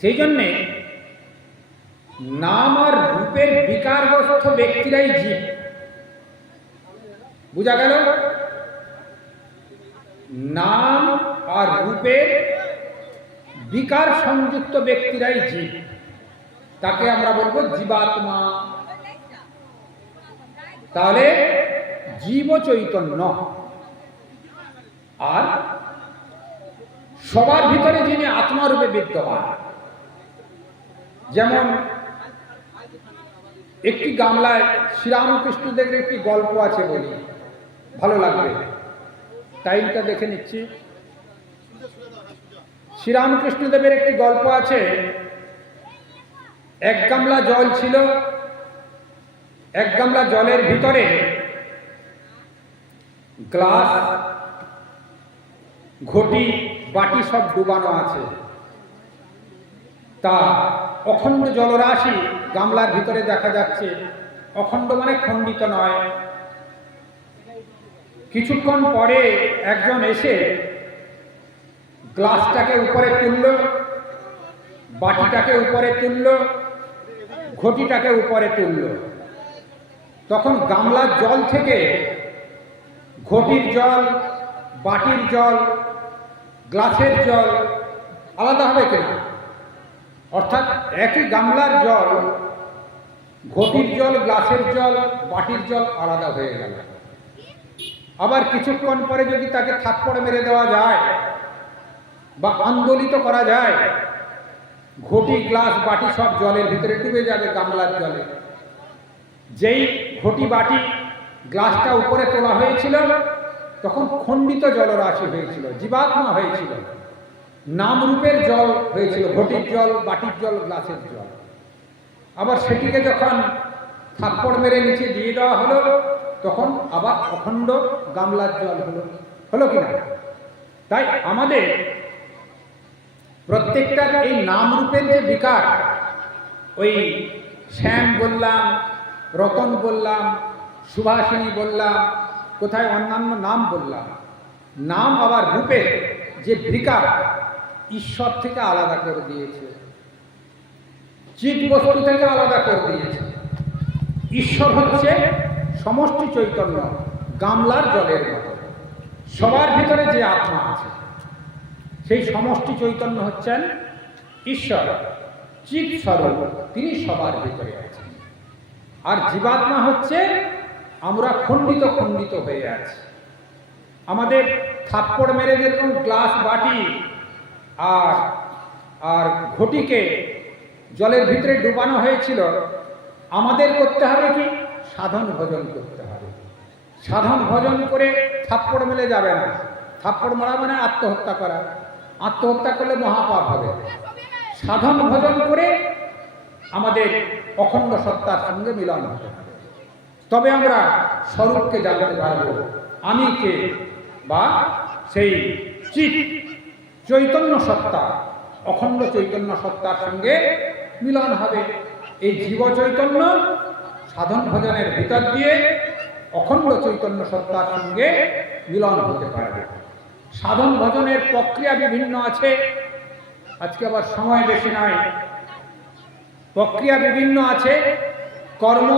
সেই জন্যে নাম আর রূপের বিকারগ্রস্ত ব্যক্তিরাই জীব। বুঝা গেল? নাম আর রূপের বিকার সংযুক্ত ব্যক্তিরাই জীব, তাকে আমরা বলবো জীবাত্মা। তাহলে জীব চৈতন্য। আর সবার ভিতরে যিনি আত্মারূপে বিদ্যমান, যেমন একটি গামলায় শ্রীরামকৃষ্ণদেবের একটি গল্প আছে, বলি ভালো লাগবে। টাইমটা দেখে নিচ্ছি। শ্রীরামকৃষ্ণদেবের একটি গল্প আছে। এক গামলা জল ছিল, এক গামলা জলের ভিতরে গ্লাস, ঘটি, বাটি সব ডুবানো আছে। তা অখণ্ড জলরাশি গামলার ভিতরে দেখা যাচ্ছে। অখণ্ড মানে খণ্ডিত নয়। কিছুক্ষণ পরে একজন এসে গ্লাসটাকে উপরে তুলল, বাটিটাকে উপরে তুলল, ঘটিটাকে উপরে তুলল। তখন গামলার জল থেকে ঘটির জল, বাটির জল, গ্লাসের জল আলাদা হবে কিনা? অর্থাৎ একই গামলার জল, ঘটির জল, গ্লাসের জল, বাটির জল আলাদা হয়ে গেল। আবার কিছুক্ষণ পরে যদি তাকে থাপ্পড় মেরে দেওয়া যায় বা আন্দোলিত করা যায়, ঘটি, গ্লাস, বাটি সব জলের ভিতরে ডুবে যাবে গামলার জলে। যেই ঘটি, বাটি, গ্লাসটা উপরে তোলা হয়েছিল তখন খণ্ডিত জলরাশি হয়েছিল, জীবাত্মা হয়েছিল, নাম রূপের জল হয়েছিল, ঘটির জল, বাটির জল, গ্লাসের জল। আবার সেটিকে যখন থাপ্পড় মেরে নিচে দিয়ে দেওয়া হলো তখন আবার অখণ্ড গামলার জল হলো কিনা? তাই আমাদের প্রত্যেকটার এই নাম রূপের যে বিকার, ওই শ্যাম বললাম, রতন বললাম, সুভাষিনী বললাম, কোথায় অন্যান্য নাম বললাম, নাম আবার রূপের যে বিকার ঈশ্বর থেকে আলাদা করে দিয়েছে, চিৎ বস্তু থেকে আলাদা করে দিয়েছে। ঈশ্বর হচ্ছে সমষ্টি চৈতন্য, গামলার জলের মতো। সবার ভিতরে যে আত্মা আছে সেই সমষ্টি চৈতন্য হচ্ছেন ঈশ্বর, চিৎ স্বরূপ, তিনি সবার ভিতরে আছেন। আর জীবাত্মা হচ্ছে আমরা খণ্ডিত খণ্ডিত হয়ে আছি। আমাদের থাপ্পড় মেরে যেরকম গ্লাস, বাটি আর ঘটিকে জলের ভিতরে ডুবানো হয়েছিল, আমাদের করতে হবে কি? সাধন ভজন করতে হবে। সাধন ভজন করে থাপ্পড় মেলে যাবে না। থাপ্পড় মারা মানে আত্মহত্যা করা, আত্মহত্যা করলে মহাপাপ হবে। সাধন ভজন করে আমাদের অখণ্ড সত্তার সঙ্গে মিলন হতে হবে, তবে আমরা স্বরূপকে জানতে পারব। আমি কে, বা সেই চিৎ চৈতন্য সত্তা, অখণ্ড চৈতন্য সত্তার সঙ্গে মিলন হবে। এই জীব চৈতন্য সাধন ভজনের ভিতর দিয়ে অখণ্ড চৈতন্য সত্তার সঙ্গে মিলন হতে পারবে। সাধন ভজনের প্রক্রিয়া বিভিন্ন আছে, আজকে আবার সময় বেশি নয়। প্রক্রিয়া বিভিন্ন আছে, কর্ম,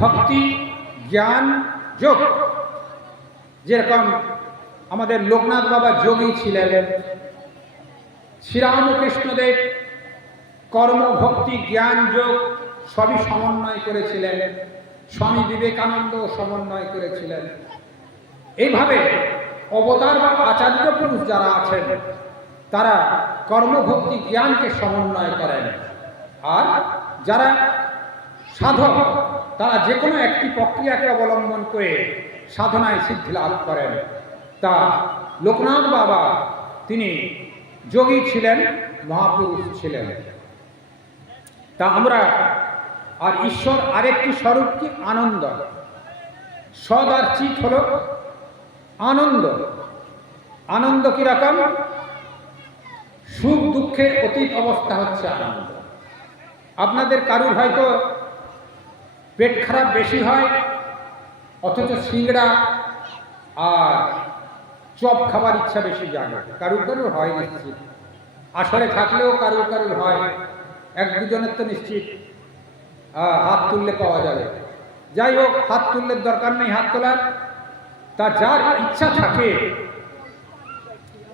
ভক্তি, জ্ঞান, যোগ। যেরকম আমাদের লোকনাথ বাবা যোগী ছিলেন, শ্রীরামকৃষ্ণদেব কর্ম, ভক্তি, জ্ঞান, যোগ সবই সমন্বয় করেছিলেন। স্বামী বিবেকানন্দ সমন্বয় করেছিলেন। এইভাবে অবতার বা আচার্য পুরুষ যারা আছেন তারা কর্মভক্তি জ্ঞানকে সমন্বয় করেন। আর যারা সাধক তারা যে কোনো একটি প্রক্রিয়াকে অবলম্বন করে সাধনায় সিদ্ধি লাভ করেন। তা লোকনাথ বাবা তিনি যোগী ছিলেন, মহাপুরুষ ছিলেন। তা আমরা আর ঈশ্বর আরেকটি স্বরূপ কি? আনন্দ। সদ আর চিৎ হলো আনন্দ। আনন্দ কিরকম? সুখ দুঃখের অতীত অবস্থা হচ্ছে আনন্দ। আপনাদের কারুর হয়তো পেট খারাপ বেশি হয়, অথচ সিংড়া আর চপ খাবার ইচ্ছা বেশি জাগে। কারুর কারুর হয় নিশ্চিত, আসরে থাকলেও কারুর কারুর হয়, এক দুজনের তো নিশ্চিত হাত তুললে পাওয়া যাবে। যাই হোক, হাত তুললে দরকার নেই হাত তোলার। তা যার ইচ্ছা থাকে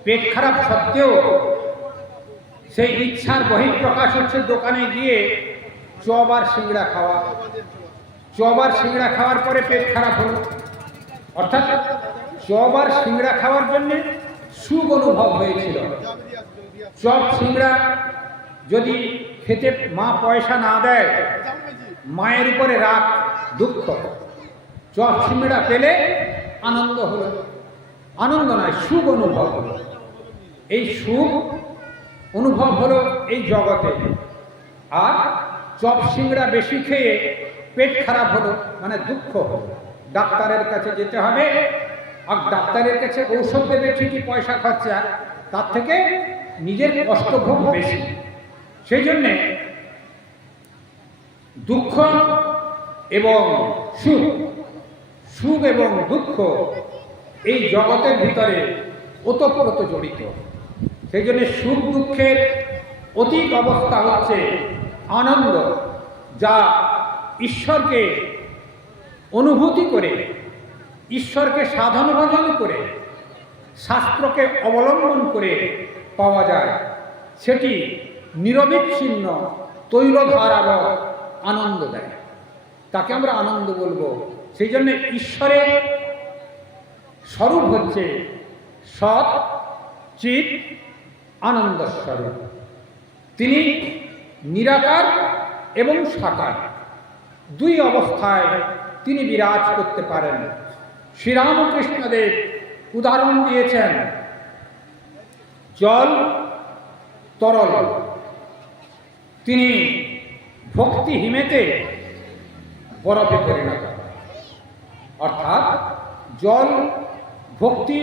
পেট খারাপ সত্ত্বেও সেই ইচ্ছার বহিঃপ্রকাশ হচ্ছে দোকানে গিয়ে চপ আর সিংড়া খাওয়া। চপ আর সিংড়া খাওয়ার পরে পেট খারাপ হলো, অর্থাৎ চপ আর সিংড়া খাওয়ার জন্য সুখ অনুভব হয়েছিল। চপ সিংড়া যদি খেতে মা পয়সা না দেয়, মায়ের উপরে রাগ, দুঃখ। চপ সিংড়া পেলে আনন্দ হলো, আনন্দ নয় সুখ অনুভব হলো। এই সুখ অনুভব হলো এই জগতে। আর চপ সিংড়া বেশি খেয়ে পেট খারাপ হলো মানে দুঃখ হলো, ডাক্তারের কাছে যেতে হবে। আর ডাক্তারের কাছে ঔষধ দেবে ঠিকই, পয়সা খরচা, তার থেকে নিজের কষ্টভোগ বেশি। সেই জন্যে দুঃখ এবং সুখ, সুখ এবং দুঃখ এই জগতের ভিতরে ওতপ্রোত জড়িত। সেই জন্য সুখ দুঃখের অতীত অবস্থা হচ্ছে আনন্দ, যা ঈশ্বরকে অনুভূতি করে, ঈশ্বরকে সাধন ভজন করে, শাস্ত্রকে অবলম্বন করে পাওয়া যায়। সেটি নিরবিচ্ছিন্ন তৈলধারাবৎ আনন্দ দেয়, তাকে আমরা আনন্দ বলবো। সেই জন্য ঈশ্বরের স্বরূপ হচ্ছে সৎ চিৎ আনন্দ স্বরূপ। তিনি নিরাকার এবং সাকার দুই অবস্থায় তিনি বিরাজ করতে পারেন। শ্রীরামকৃষ্ণদেব উদাহরণ দিয়েছেন জল, তরল। তিনি ভক্তি হিমেতে বরফে পরিণত হয়। অর্থাৎ জল ভক্তি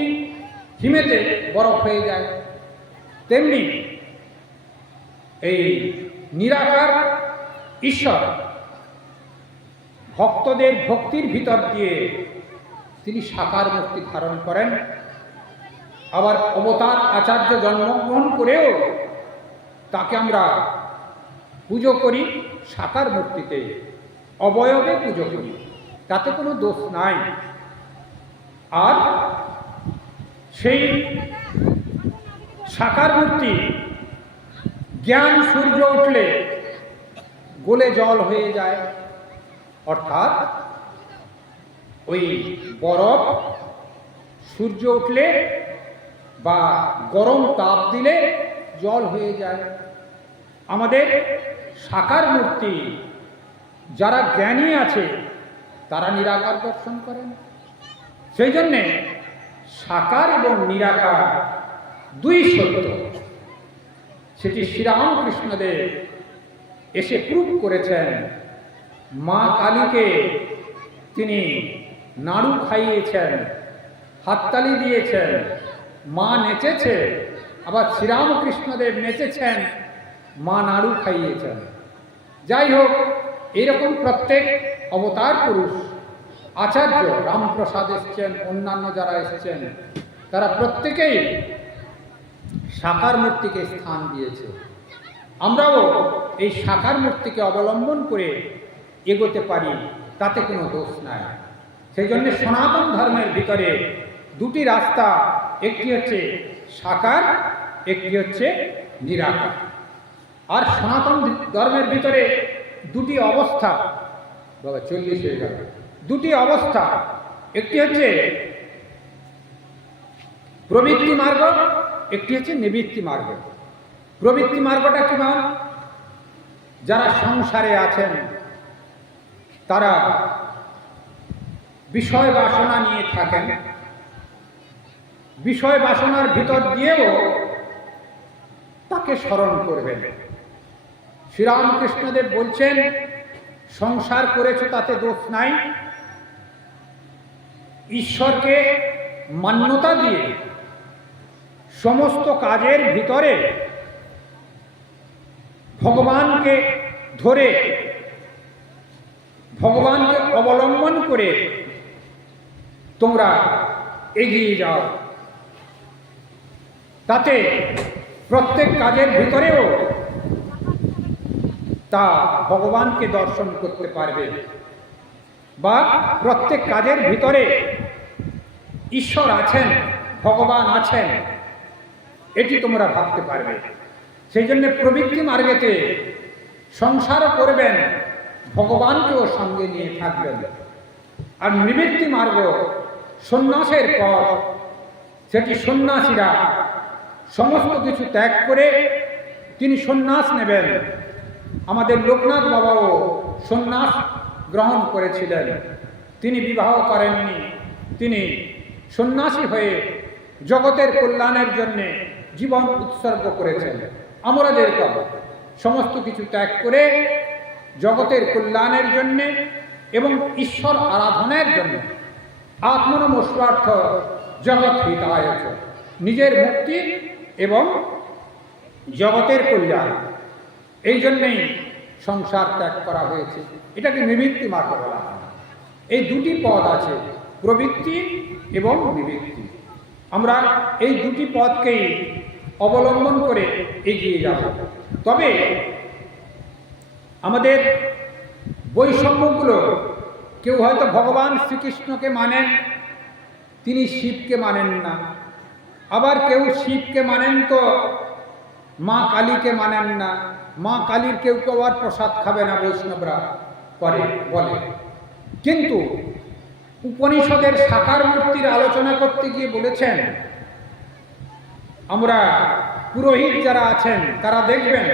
হিমেতে বরফ হয়ে যায়, তেমনি এই নিরাকার ঈশ্বর ভক্তদের ভক্তির ভিতর দিয়ে তিনি সাকার মূর্তি ধারণ করেন। আবার অবতার আচার্য জন্মগ্রহণ করেও তাকে আমরা পুজো করি সাকার মূর্তিতে, অবয়বে পুজো করি, তাতে কোনো দোষ নাই। আর সেই সাকার মূর্তি জ্ঞান সূর্য উঠলে গলে জল হয়ে যায়। অর্থাৎ ওই বরফ সূর্য উঠলে বা গরম তাপ দিলে জল হয়ে যায়। আমাদের সাকার মূর্তি যারা জ্ঞানী আছে তারা নিরাকার দর্শন করেন। সেই জন্যে সাকার এবং নিরাকার দুই সত্য, সেটি শ্রীরামকৃষ্ণদেব এসে প্রুভ করেছেন। মা কালীকে তিনি নাড়ু খাইয়েছেন, হাততালি দিয়েছেন, মা নেচেছে, আবার শ্রীরামকৃষ্ণদেব নেচেছেন, মা নাড়ু খাইয়েছেন। যাই হোক, এরকম প্রত্যেক অবতার পুরুষ আচার্য রামপ্রসাদ এসছেন, অন্যান্য যারা এসছেন, তারা প্রত্যেকেই সাকার মূর্তিকে স্থান দিয়েছে। আমরাও এই সাকার মূর্তিকে অবলম্বন করে এগোতে পারি, তাতে কোনো দোষ নাই। সেই জন্য সনাতন ধর্মের ভিতরে দুটি রাস্তা, একটি হচ্ছে সাকার, একটি হচ্ছে নিরাকার। আর সনাতন ধর্মের ভিতরে দুটি অবস্থা, বাবা 40 হয়ে গেল, দুটি অবস্থা, একটি হচ্ছে প্রবৃত্তি মার্গ, একটি হচ্ছে নিবৃত্তি মার্গ। প্রবৃত্তি মার্গটা কি? যারা সংসারে আছেন তারা বিষয় বাসনা নিয়ে থাকেন, বিষয় বাসনার ভিতর দিয়েও তাকে স্মরণ করবেন। শ্রীরামকৃষ্ণদেব বলছেন, সংসার করেছ তাতে দোষ নাই, ঈশ্বরকে মান্যতা দিয়ে সমস্ত কাজের ভিতরে ভগবানকে ধরে, ভগবানকে অবলম্বন করে তোমরা এগিয়ে যাও, তাতে প্রত্যেক কাজের ভিতরেও তা ভগবানকে দর্শন করতে পারবে, বা প্রত্যেক কাজের ভিতরে ঈশ্বর আছেন, ভগবান আছেন, এটি তোমরা ভাবতে পারবে। সেই জন্য প্রবৃত্তি মার্গেতে সংসারও করবেন, ভগবানকেও সঙ্গে নিয়ে থাকবেন। আর নিবৃত্তি মার্গ সন্ন্যাসের পর, সেটি সন্ন্যাসীরা সমস্ত কিছু ত্যাগ করে তিনি সন্ন্যাস নেবেন। আমাদের লোকনাথ বাবাও সন্ন্যাস গ্রহণ করেছিলেন, তিনি বিবাহ করেননি, তিনি সন্ন্যাসী হয়ে জগতের কল্যাণের জন্যে জীবন উৎসর্গ করেছেন। আমরা যেরকম সমস্ত কিছু ত্যাগ করে জগতের কল্যাণের জন্যে এবং ঈশ্বর আরাধনের জন্য, আত্মনমস্বার্থ জগৎ হিতায়, নিজের মুক্তি এবং জগতের কল্যাণ, এই জন্যেই সংসার ত্যাগ করা হয়েছে। এটাকে নিবৃত্তি মার্গ বলা হয়। এই দুটি পদ আছে, প্রবৃত্তি এবং নিবৃত্তি। আমরা এই দুটি পদকেই অবলম্বন করে এগিয়ে যাব। তবে আমাদের বৈষম্যগুলো, কেউ হয়তো ভগবান শ্রীকৃষ্ণকে মানেন, তিনি শিবকে মানেন না। আবার কেউ শিবকে মানেন তো মা কালীকে মানেন না। মা কালীর কেউ কেউ আর প্রসাদ খাবে না, বৈষ্ণবরা করে বলে। কিন্তু উপনিষদের সাকার মূর্তির আলোচনা করতে গিয়ে বলেছেন, আমরা পুরোহিত যারা আছেন তারা দেখবেন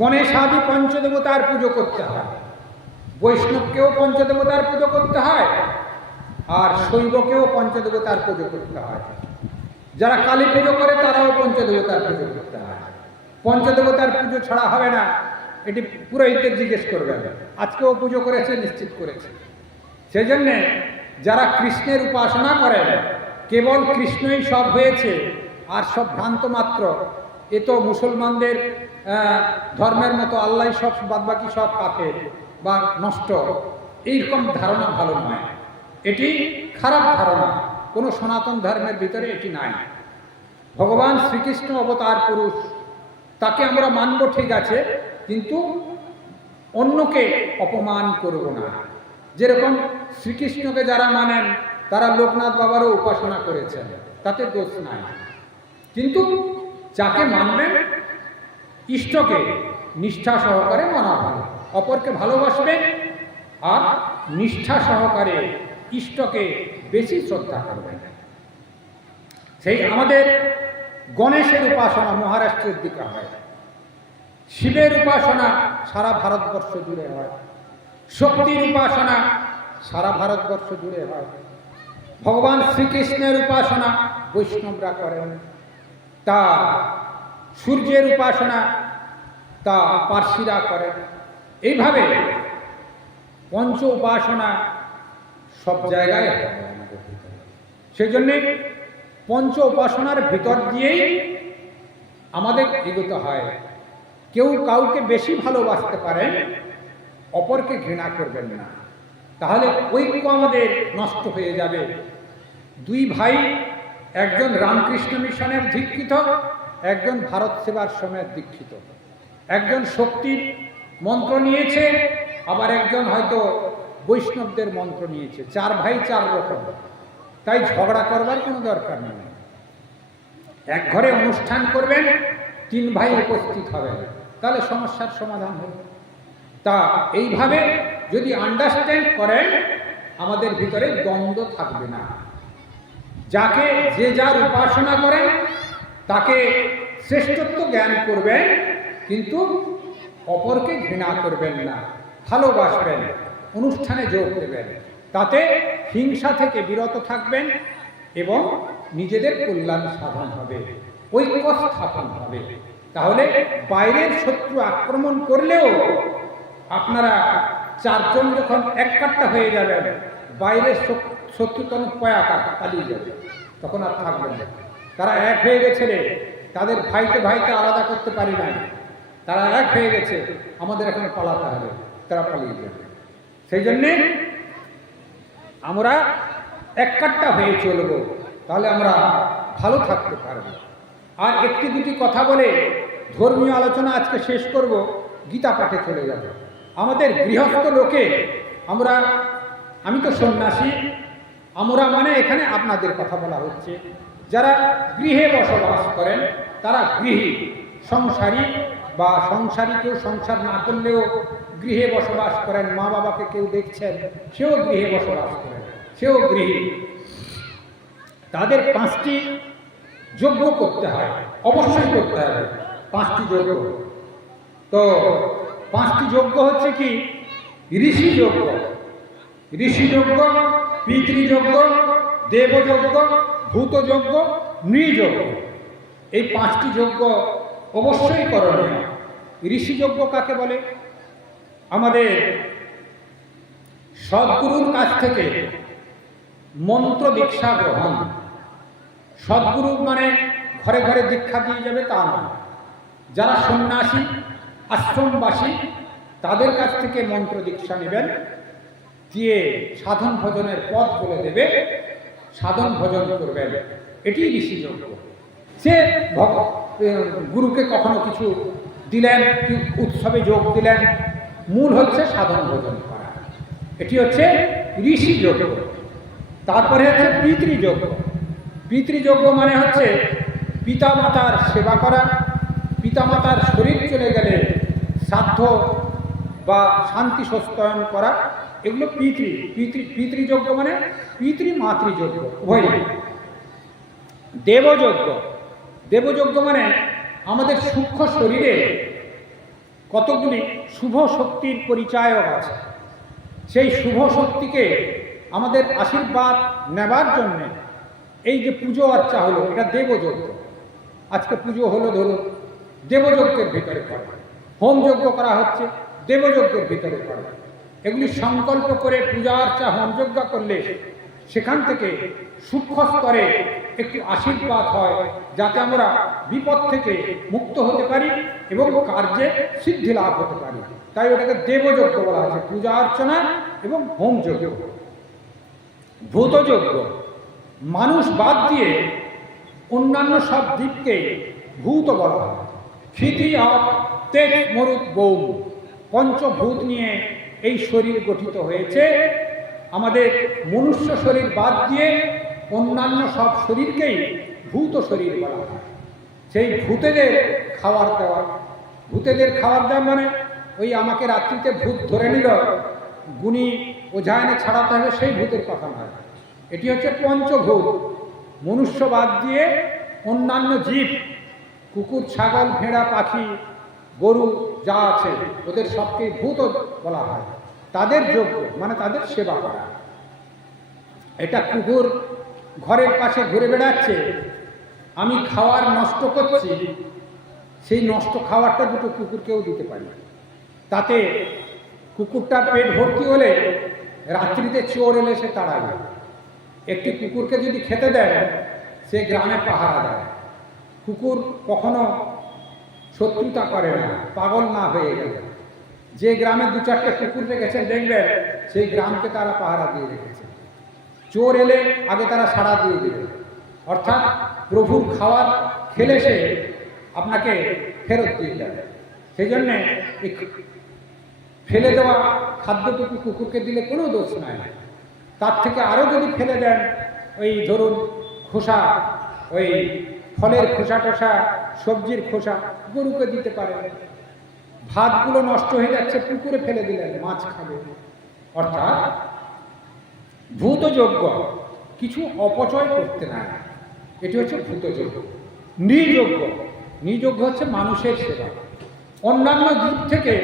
গণেশাদি পঞ্চদেবতার পুজো করতে হয়, বৈষ্ণবকেও পঞ্চদেবতার পুজো করতে হয়, আর শৈবকেও পঞ্চদেবতার পুজো করতে হয়। যারা কালী পুজো করে তারাও পঞ্চদেবতার পুজো করতে হয়। পঞ্চদেবতার পুজো ছাড়া হবে না। এটি পুরোহিতদের জিজ্ঞেস করবেন, আজকেও পুজো করেছে, নিশ্চিত করেছে। সেই জন্যে যারা কৃষ্ণের উপাসনা করেন, কেবল কৃষ্ণই সব হয়েছে আর সব ভ্রান্ত মাত্র, এ তো মুসলমানদের ধর্মের মতো আল্লাহ সব, বাদবাকি সব কাফের বা নষ্ট, এইরকম ধারণা ভালো নয়। এটি খারাপ ধারণা, কোনো সনাতন ধর্মের ভিতরে এটি নাই। ভগবান শ্রীকৃষ্ণ অবতার পুরুষ, তাকে আমরা মানব ঠিক আছে, কিন্তু অন্যকে অপমান করব না। যেরকম শ্রীকৃষ্ণকে যারা মানেন তারা লোকনাথ বাবারও উপাসনা করেছেন, তাতে দোষ নাই। কিন্তু যাকে মানবেন, ইষ্টকে নিষ্ঠা সহকারে মানা ভালো, অপরকে ভালোবাসবেন আর নিষ্ঠা সহকারে ইষ্টকে বেশি শ্রদ্ধা করবেন। সেই আমাদের গণেশের উপাসনা মহারাষ্ট্রের দিকে হয়, শিবের উপাসনা সারা ভারতবর্ষ জুড়ে হয়, শক্তির উপাসনা সারা ভারতবর্ষ জুড়ে হয়, ভগবান শ্রীকৃষ্ণের উপাসনা বৈষ্ণবরা করেন, তা সূর্যের উপাসনা তা পার্সিরা করেন। এইভাবে পঞ্চ উপাসনা সব জায়গায় হয় আমাদের ভিতরে। সেই জন্যে পঞ্চ উপাসনার ভিতর দিয়েই আমাদের এগোতে হয়। কেউ কাউকে বেশি ভালোবাসতে পারেন, অপরকে ঘৃণা করবেন না, তাহলে ঐক্য আমাদের নষ্ট হয়ে যাবে। দুই ভাই, একজন রামকৃষ্ণ মিশনের দীক্ষিত, একজন ভারত সেবার সময়ের দীক্ষিত, একজন শক্তির মন্ত্র নিয়েছে, আবার একজন হয়তো বৈষ্ণবদের মন্ত্র নিয়েছে। চার ভাই চার রকম, তাই ঝগড়া করবার কোনো দরকার নেই। এক ঘরে অনুষ্ঠান করবেন, তিন ভাই উপস্থিত হবেন, তাহলে সমস্যার সমাধান হবে। তা এইভাবে যদি আন্ডারস্ট্যান্ড করেন, আমাদের ভিতরে দ্বন্দ্ব থাকবে না। যাকে যে যার উপাসনা করেন তাকে শ্রেষ্ঠত্ব জ্ঞান করবেন, কিন্তু অপরকে ঘৃণা করবেন না, ভালোবাসবেন, অনুষ্ঠানে যোগ দেবেন, তাতে হিংসা থেকে বিরত থাকবেন এবং নিজেদের কল্যাণ সাধন হবে, ঐক্য স্থাপন হবে। তাহলে বাইরের শত্রু আক্রমণ করলেও আপনারা চারজন যখন এক কাট্টা হয়ে যাবেন, বাইরের শত্রু তখন পয়াকা পালিয়ে যাবে, তখন আর থাকবেন না। তারা এক হয়ে গেছে রে, তাদের ভাইকে ভাইকে আলাদা করতে পারি না, তারা এক হয়ে গেছে, আমাদের এখানে পালাতে হবে, তারা পালিয়ে যাবে। সেই জন্যে আমরা এক কাট্টা হয়ে চলব, তাহলে আমরা ভালো থাকতে পারব। আর একটি দুটি কথা বলে ধর্মীয় আলোচনা আজকে শেষ করব, গীতা পাঠে চলে যাব। আমাদের গৃহস্থ লোকে আমি তো সন্ন্যাসী, আমরা মানে এখানে আপনাদের কথা বলা হচ্ছে, যারা গৃহে বসবাস করেন তারা গৃহী, সংসারী বা সংসারী, কেউ সংসার না করলেও গৃহে বসবাস করেন, মা বাবাকে কেউ দেখছেন, সেও গৃহে বসবাস করেন, সেও গৃহী। তাদের 5টি যজ্ঞ করতে হয়, অবশ্যই করতে হবে 5টি যজ্ঞ। তো 5টি যজ্ঞ হচ্ছে কি? ঋষি যজ্ঞ, পিতৃযজ্ঞ, দেবযজ্ঞ, ভূতযজ্ঞ, নৃযজ্ঞ। এই 5টি যজ্ঞ অবশ্যই করণীয়। ঋষি যজ্ঞ কাকে বলে? আমাদের সদ্গুরুর কাছ থেকে মন্ত্র দীক্ষা গ্রহণ। সদ্গুরু মানে ঘরে ঘরে দীক্ষা দিয়ে যাবে তা নয়, যারা সন্ন্যাসী আশ্রমবাসী তাদের কাছ থেকে মন্ত্র দীক্ষা নেবেন, দিয়ে সাধন ভজনের পথ বলে দেবে, সাধন ভজন করবেন। এটি ঋষি যজ্ঞ। সে গুরুকে কখনো কিছু দিলেন, উৎসবে যোগ দিলেন, মূল হচ্ছে সাধন ভজন করা, এটি হচ্ছে ঋষি যজ্ঞ। তারপরে হচ্ছে পিতৃযজ্ঞ। পিতৃযজ্ঞ মানে হচ্ছে পিতামাতার সেবা করা, পিতামাতার শরীর চলে গেলে শ্রাদ্ধ বা শান্তি সস্তায়ন করা, এগুলো পিতৃযজ্ঞ মানে পিতৃমাতৃযজ্ঞ উভয়। দেবযজ্ঞ মানে আমাদের সূক্ষ্ম শরীরে কতগুলি শুভ শক্তির পরিচয়ক আছে, সেই শুভ শক্তিকে আমাদের আশীর্বাদ নেবার জন্যে এই যে পুজো আর্চা হলো, এটা দেবযজ্ঞ। আজকে পুজো হলো, ধরুন দেবযজ্ঞের ভিতরে করে। হোমযজ্ঞ করা হচ্ছে, দেবযজ্ঞের ভিতরে করে। এগুলি সংকল্প করে পূজা অর্চা হোমযজ্ঞ করলে সেখান থেকে সূক্ষ্ম স্তরে একটু আশীর্বাদ হয়, যাতে আমরা বিপদ থেকে মুক্ত হতে পারি এবং কার্যে সিদ্ধি লাভ হতে পারি। তাই ওটাকে দেবযজ্ঞ বলা হচ্ছে, পূজা অর্চনা এবং হোমযজ্ঞ। ভূতযজ্ঞ, মানুষ বাদ দিয়ে অন্যান্য সব দিককে ভূত বলা হয়। ক্ষিতি, আপ, তেজ, মরুত, বৌম, পঞ্চভূত নিয়ে এই শরীর গঠিত হয়েছে। আমাদের মনুষ্য শরীর বাদ দিয়ে অন্যান্য সব শরীরকেই ভূত শরীর বলা হয়। সেই ভূতেদের খাবার দেওয়া, ভূতেদের খাবার দেওয়া মানে ওই আমাকে রাত্রিতে ভূত ধরে নিল, গুণী ওঝা এনে ছাড়াতে হবে, সেই ভূতের কথা নয়। এটি হচ্ছে পঞ্চভূত। মনুষ্য বাদ দিয়ে অন্যান্য জীব, কুকুর, ছাগল, ভেড়া, পাখি, গরু যা আছে, ওদের সবকেই ভূত বলা হয়। তাদের যোগ্য মানে তাদের সেবা করা। এটা কুকুর ঘরের পাশে ঘুরে বেড়াচ্ছে, আমি খাওয়ার নষ্ট করছি, সেই নষ্ট খাবারটা দুটো কুকুরকেও দিতে পারি। তাতে কুকুরটার পেট ভর্তি হলে রাত্রিতে চোর এলে সে তাড়াবে। একটি কুকুরকে যদি খেতে দেয়, সে গ্রামে পাহারা দেয়। কুকুর কখনো শত্রুতা করে না, পাগল না হয়ে গেলে। যে গ্রামে দু চারটে কুকুর রেখেছেন দেখবেন, সেই গ্রামকে তারা পাহারা দিয়ে রেখেছে। চোর এলে আগে তারা সাড়া দিয়ে দেবে। অর্থাৎ প্রভুর খাবার খেলে সে আপনাকে ফেরত দিয়ে যাবে। সেই জন্যে এই ফেলে দেওয়া খাদ্যটুকু কুকুরকে দিলে কোনো দোষ নাই। তার থেকে আরও যদি ফেলে দেন, ওই ধরুন খোসা, ওই ফলের খোসা টোসা, সবজির খোসা, গরুকে দিতে পারে। ভাতগুলো নষ্ট হয়ে যাচ্ছে, পুকুরে ফেলে দিলেন, মাছ খাবে। অর্থাৎ ভূতযজ্ঞ, কিছু অপচয় করতে নাই, এটি হচ্ছে ভূতযজ্ঞ। নৃযজ্ঞ, নৃযজ্ঞ হচ্ছে মানুষের সেবা। অন্যান্য জীব থেকে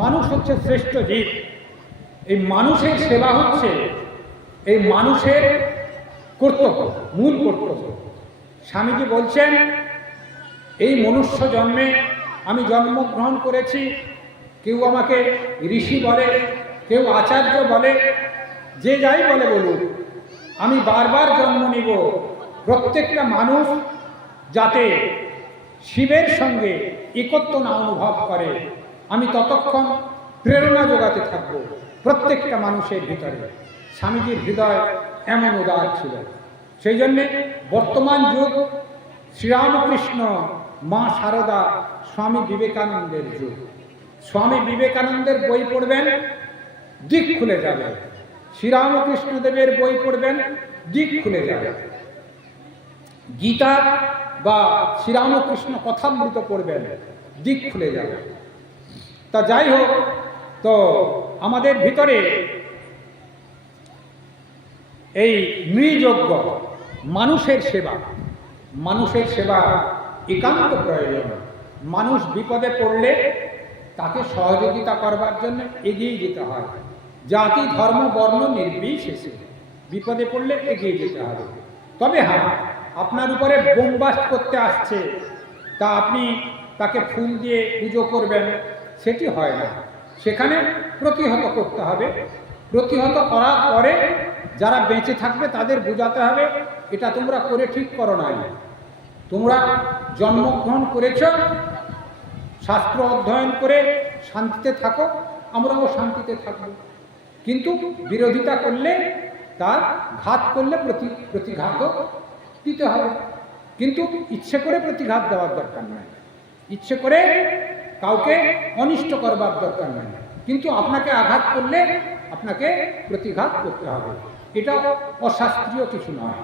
মানুষ হচ্ছে শ্রেষ্ঠ জীব। এই মানুষের সেবা হচ্ছে এই মানুষের কর্তব্য, মূল কর্তব্য। স্বামীজি বলছেন, এই মনুষ্য জন্মে আমি জন্মগ্রহণ করেছি। কেউ আমাকে ঋষি বলে, কেউ আচার্য বলে, যে যাই বলে বলুক, আমি বারবার জন্ম নিব। প্রত্যেকটা মানুষ যাতে শিবের সঙ্গে একত্ব না অনুভব করে, আমি ততক্ষণ প্রেরণা যোগাতে থাকব প্রত্যেকটা মানুষের ভিতরে। স্বামীজির হৃদয় এমন উদার ছিল। সেই জন্যে বর্তমান যুগ শ্রীরামকৃষ্ণ, মা শারদা, স্বামী বিবেকানন্দের যুগ। স্বামী বিবেকানন্দের বই পড়বেন, দিক খুলে যাবে। শ্রীরামকৃষ্ণদেবের বই পড়বেন, দিক খুলে যাবে। গীতা বা শ্রীরামকৃষ্ণ কথামৃত পড়বেন, দিক খুলে যাবে। তা যাই হোক, তো আমাদের ভিতরে এই নৃযজ্ঞ, মানুষের সেবা, মানুষের সেবা একান্ত প্রয়োজন। মানুষ বিপদে পড়লে তাকে সহযোগিতা করবার জন্য এগিয়ে যেতে হয়। জাতি, ধর্ম, বর্ণ নির্বিশেষে বিপদে পড়লে এগিয়ে যেতে হবে। তবে হ্যাঁ, আপনার উপরে বোমবাস্ট করতে আসছে, তা আপনি তাকে ফুল দিয়ে পুজো করবেন, সেটি হয় না। সেখানে প্রতিহত করতে হবে। প্রতিহত করার পরে যারা বেঁচে থাকবে তাদের বোঝাতে হবে, এটা তোমরা করে ঠিক করো নাই। তোমরা জন্মগ্রহণ করেছ, শাস্ত্র অধ্যয়ন করে শান্তিতে থাকো, আমরাও শান্তিতে থাকব। কিন্তু বিরোধিতা করলে, তার ঘাত করলে প্রতিঘাত দিতে হবে। কিন্তু ইচ্ছে করে প্রতিঘাত দেওয়ার দরকার নাই, ইচ্ছে করে কাউকে অনিষ্ট করবার দরকার নাই। কিন্তু আপনাকে আঘাত করলে আপনাকে প্রতিঘাত করতে হবে। এটা অশাস্ত্রীয় কিছু নয়।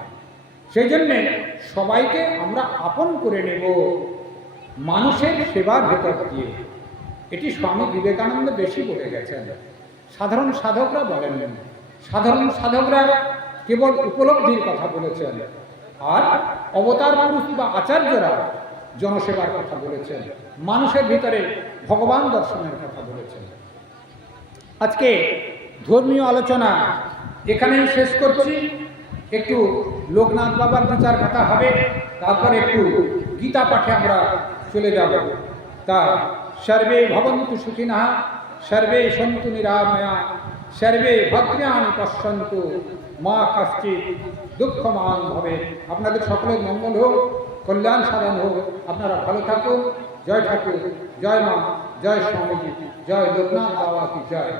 সেই জন্যে সবাইকে আমরা আপন করে নেব মানুষের সেবার ভেতর দিয়ে। এটি স্বামী বিবেকানন্দ বেশি বলে গেছেন, সাধারণ সাধকরা বলেন। সাধারণ সাধকরা কেবল উপলব্ধির কথা বলেছেন, আর অবতার পুরুষ বা আচার্যরা জনসেবার কথা বলেছেন, মানুষের ভিতরে ভগবান দর্শনের কথা বলেছেন। আজকে ধর্মীয় আলোচনা এখানেই শেষ করছি। একটু লোকনাথ বাবার বিচার কথা হবে, তারপরে একটু গীতা পাঠে আমরা চলে যাব। তা সর্বে ভবন্তু সুখিনঃ, সর্বে সন্তু নিরাময়া, সর্বে ভদ্রাণি পশ্যন্তু, মা কশ্চিৎ দুঃখমান ভবেৎ। আপনাদের সকলের মঙ্গল হোক, কল্যাণ সাধন হোক, আপনারা ভালো থাকুন। জয় ঠাকুর, জয় মা, জয় স্বামীজি, জয় লোকনাথ বাবা কি জয়।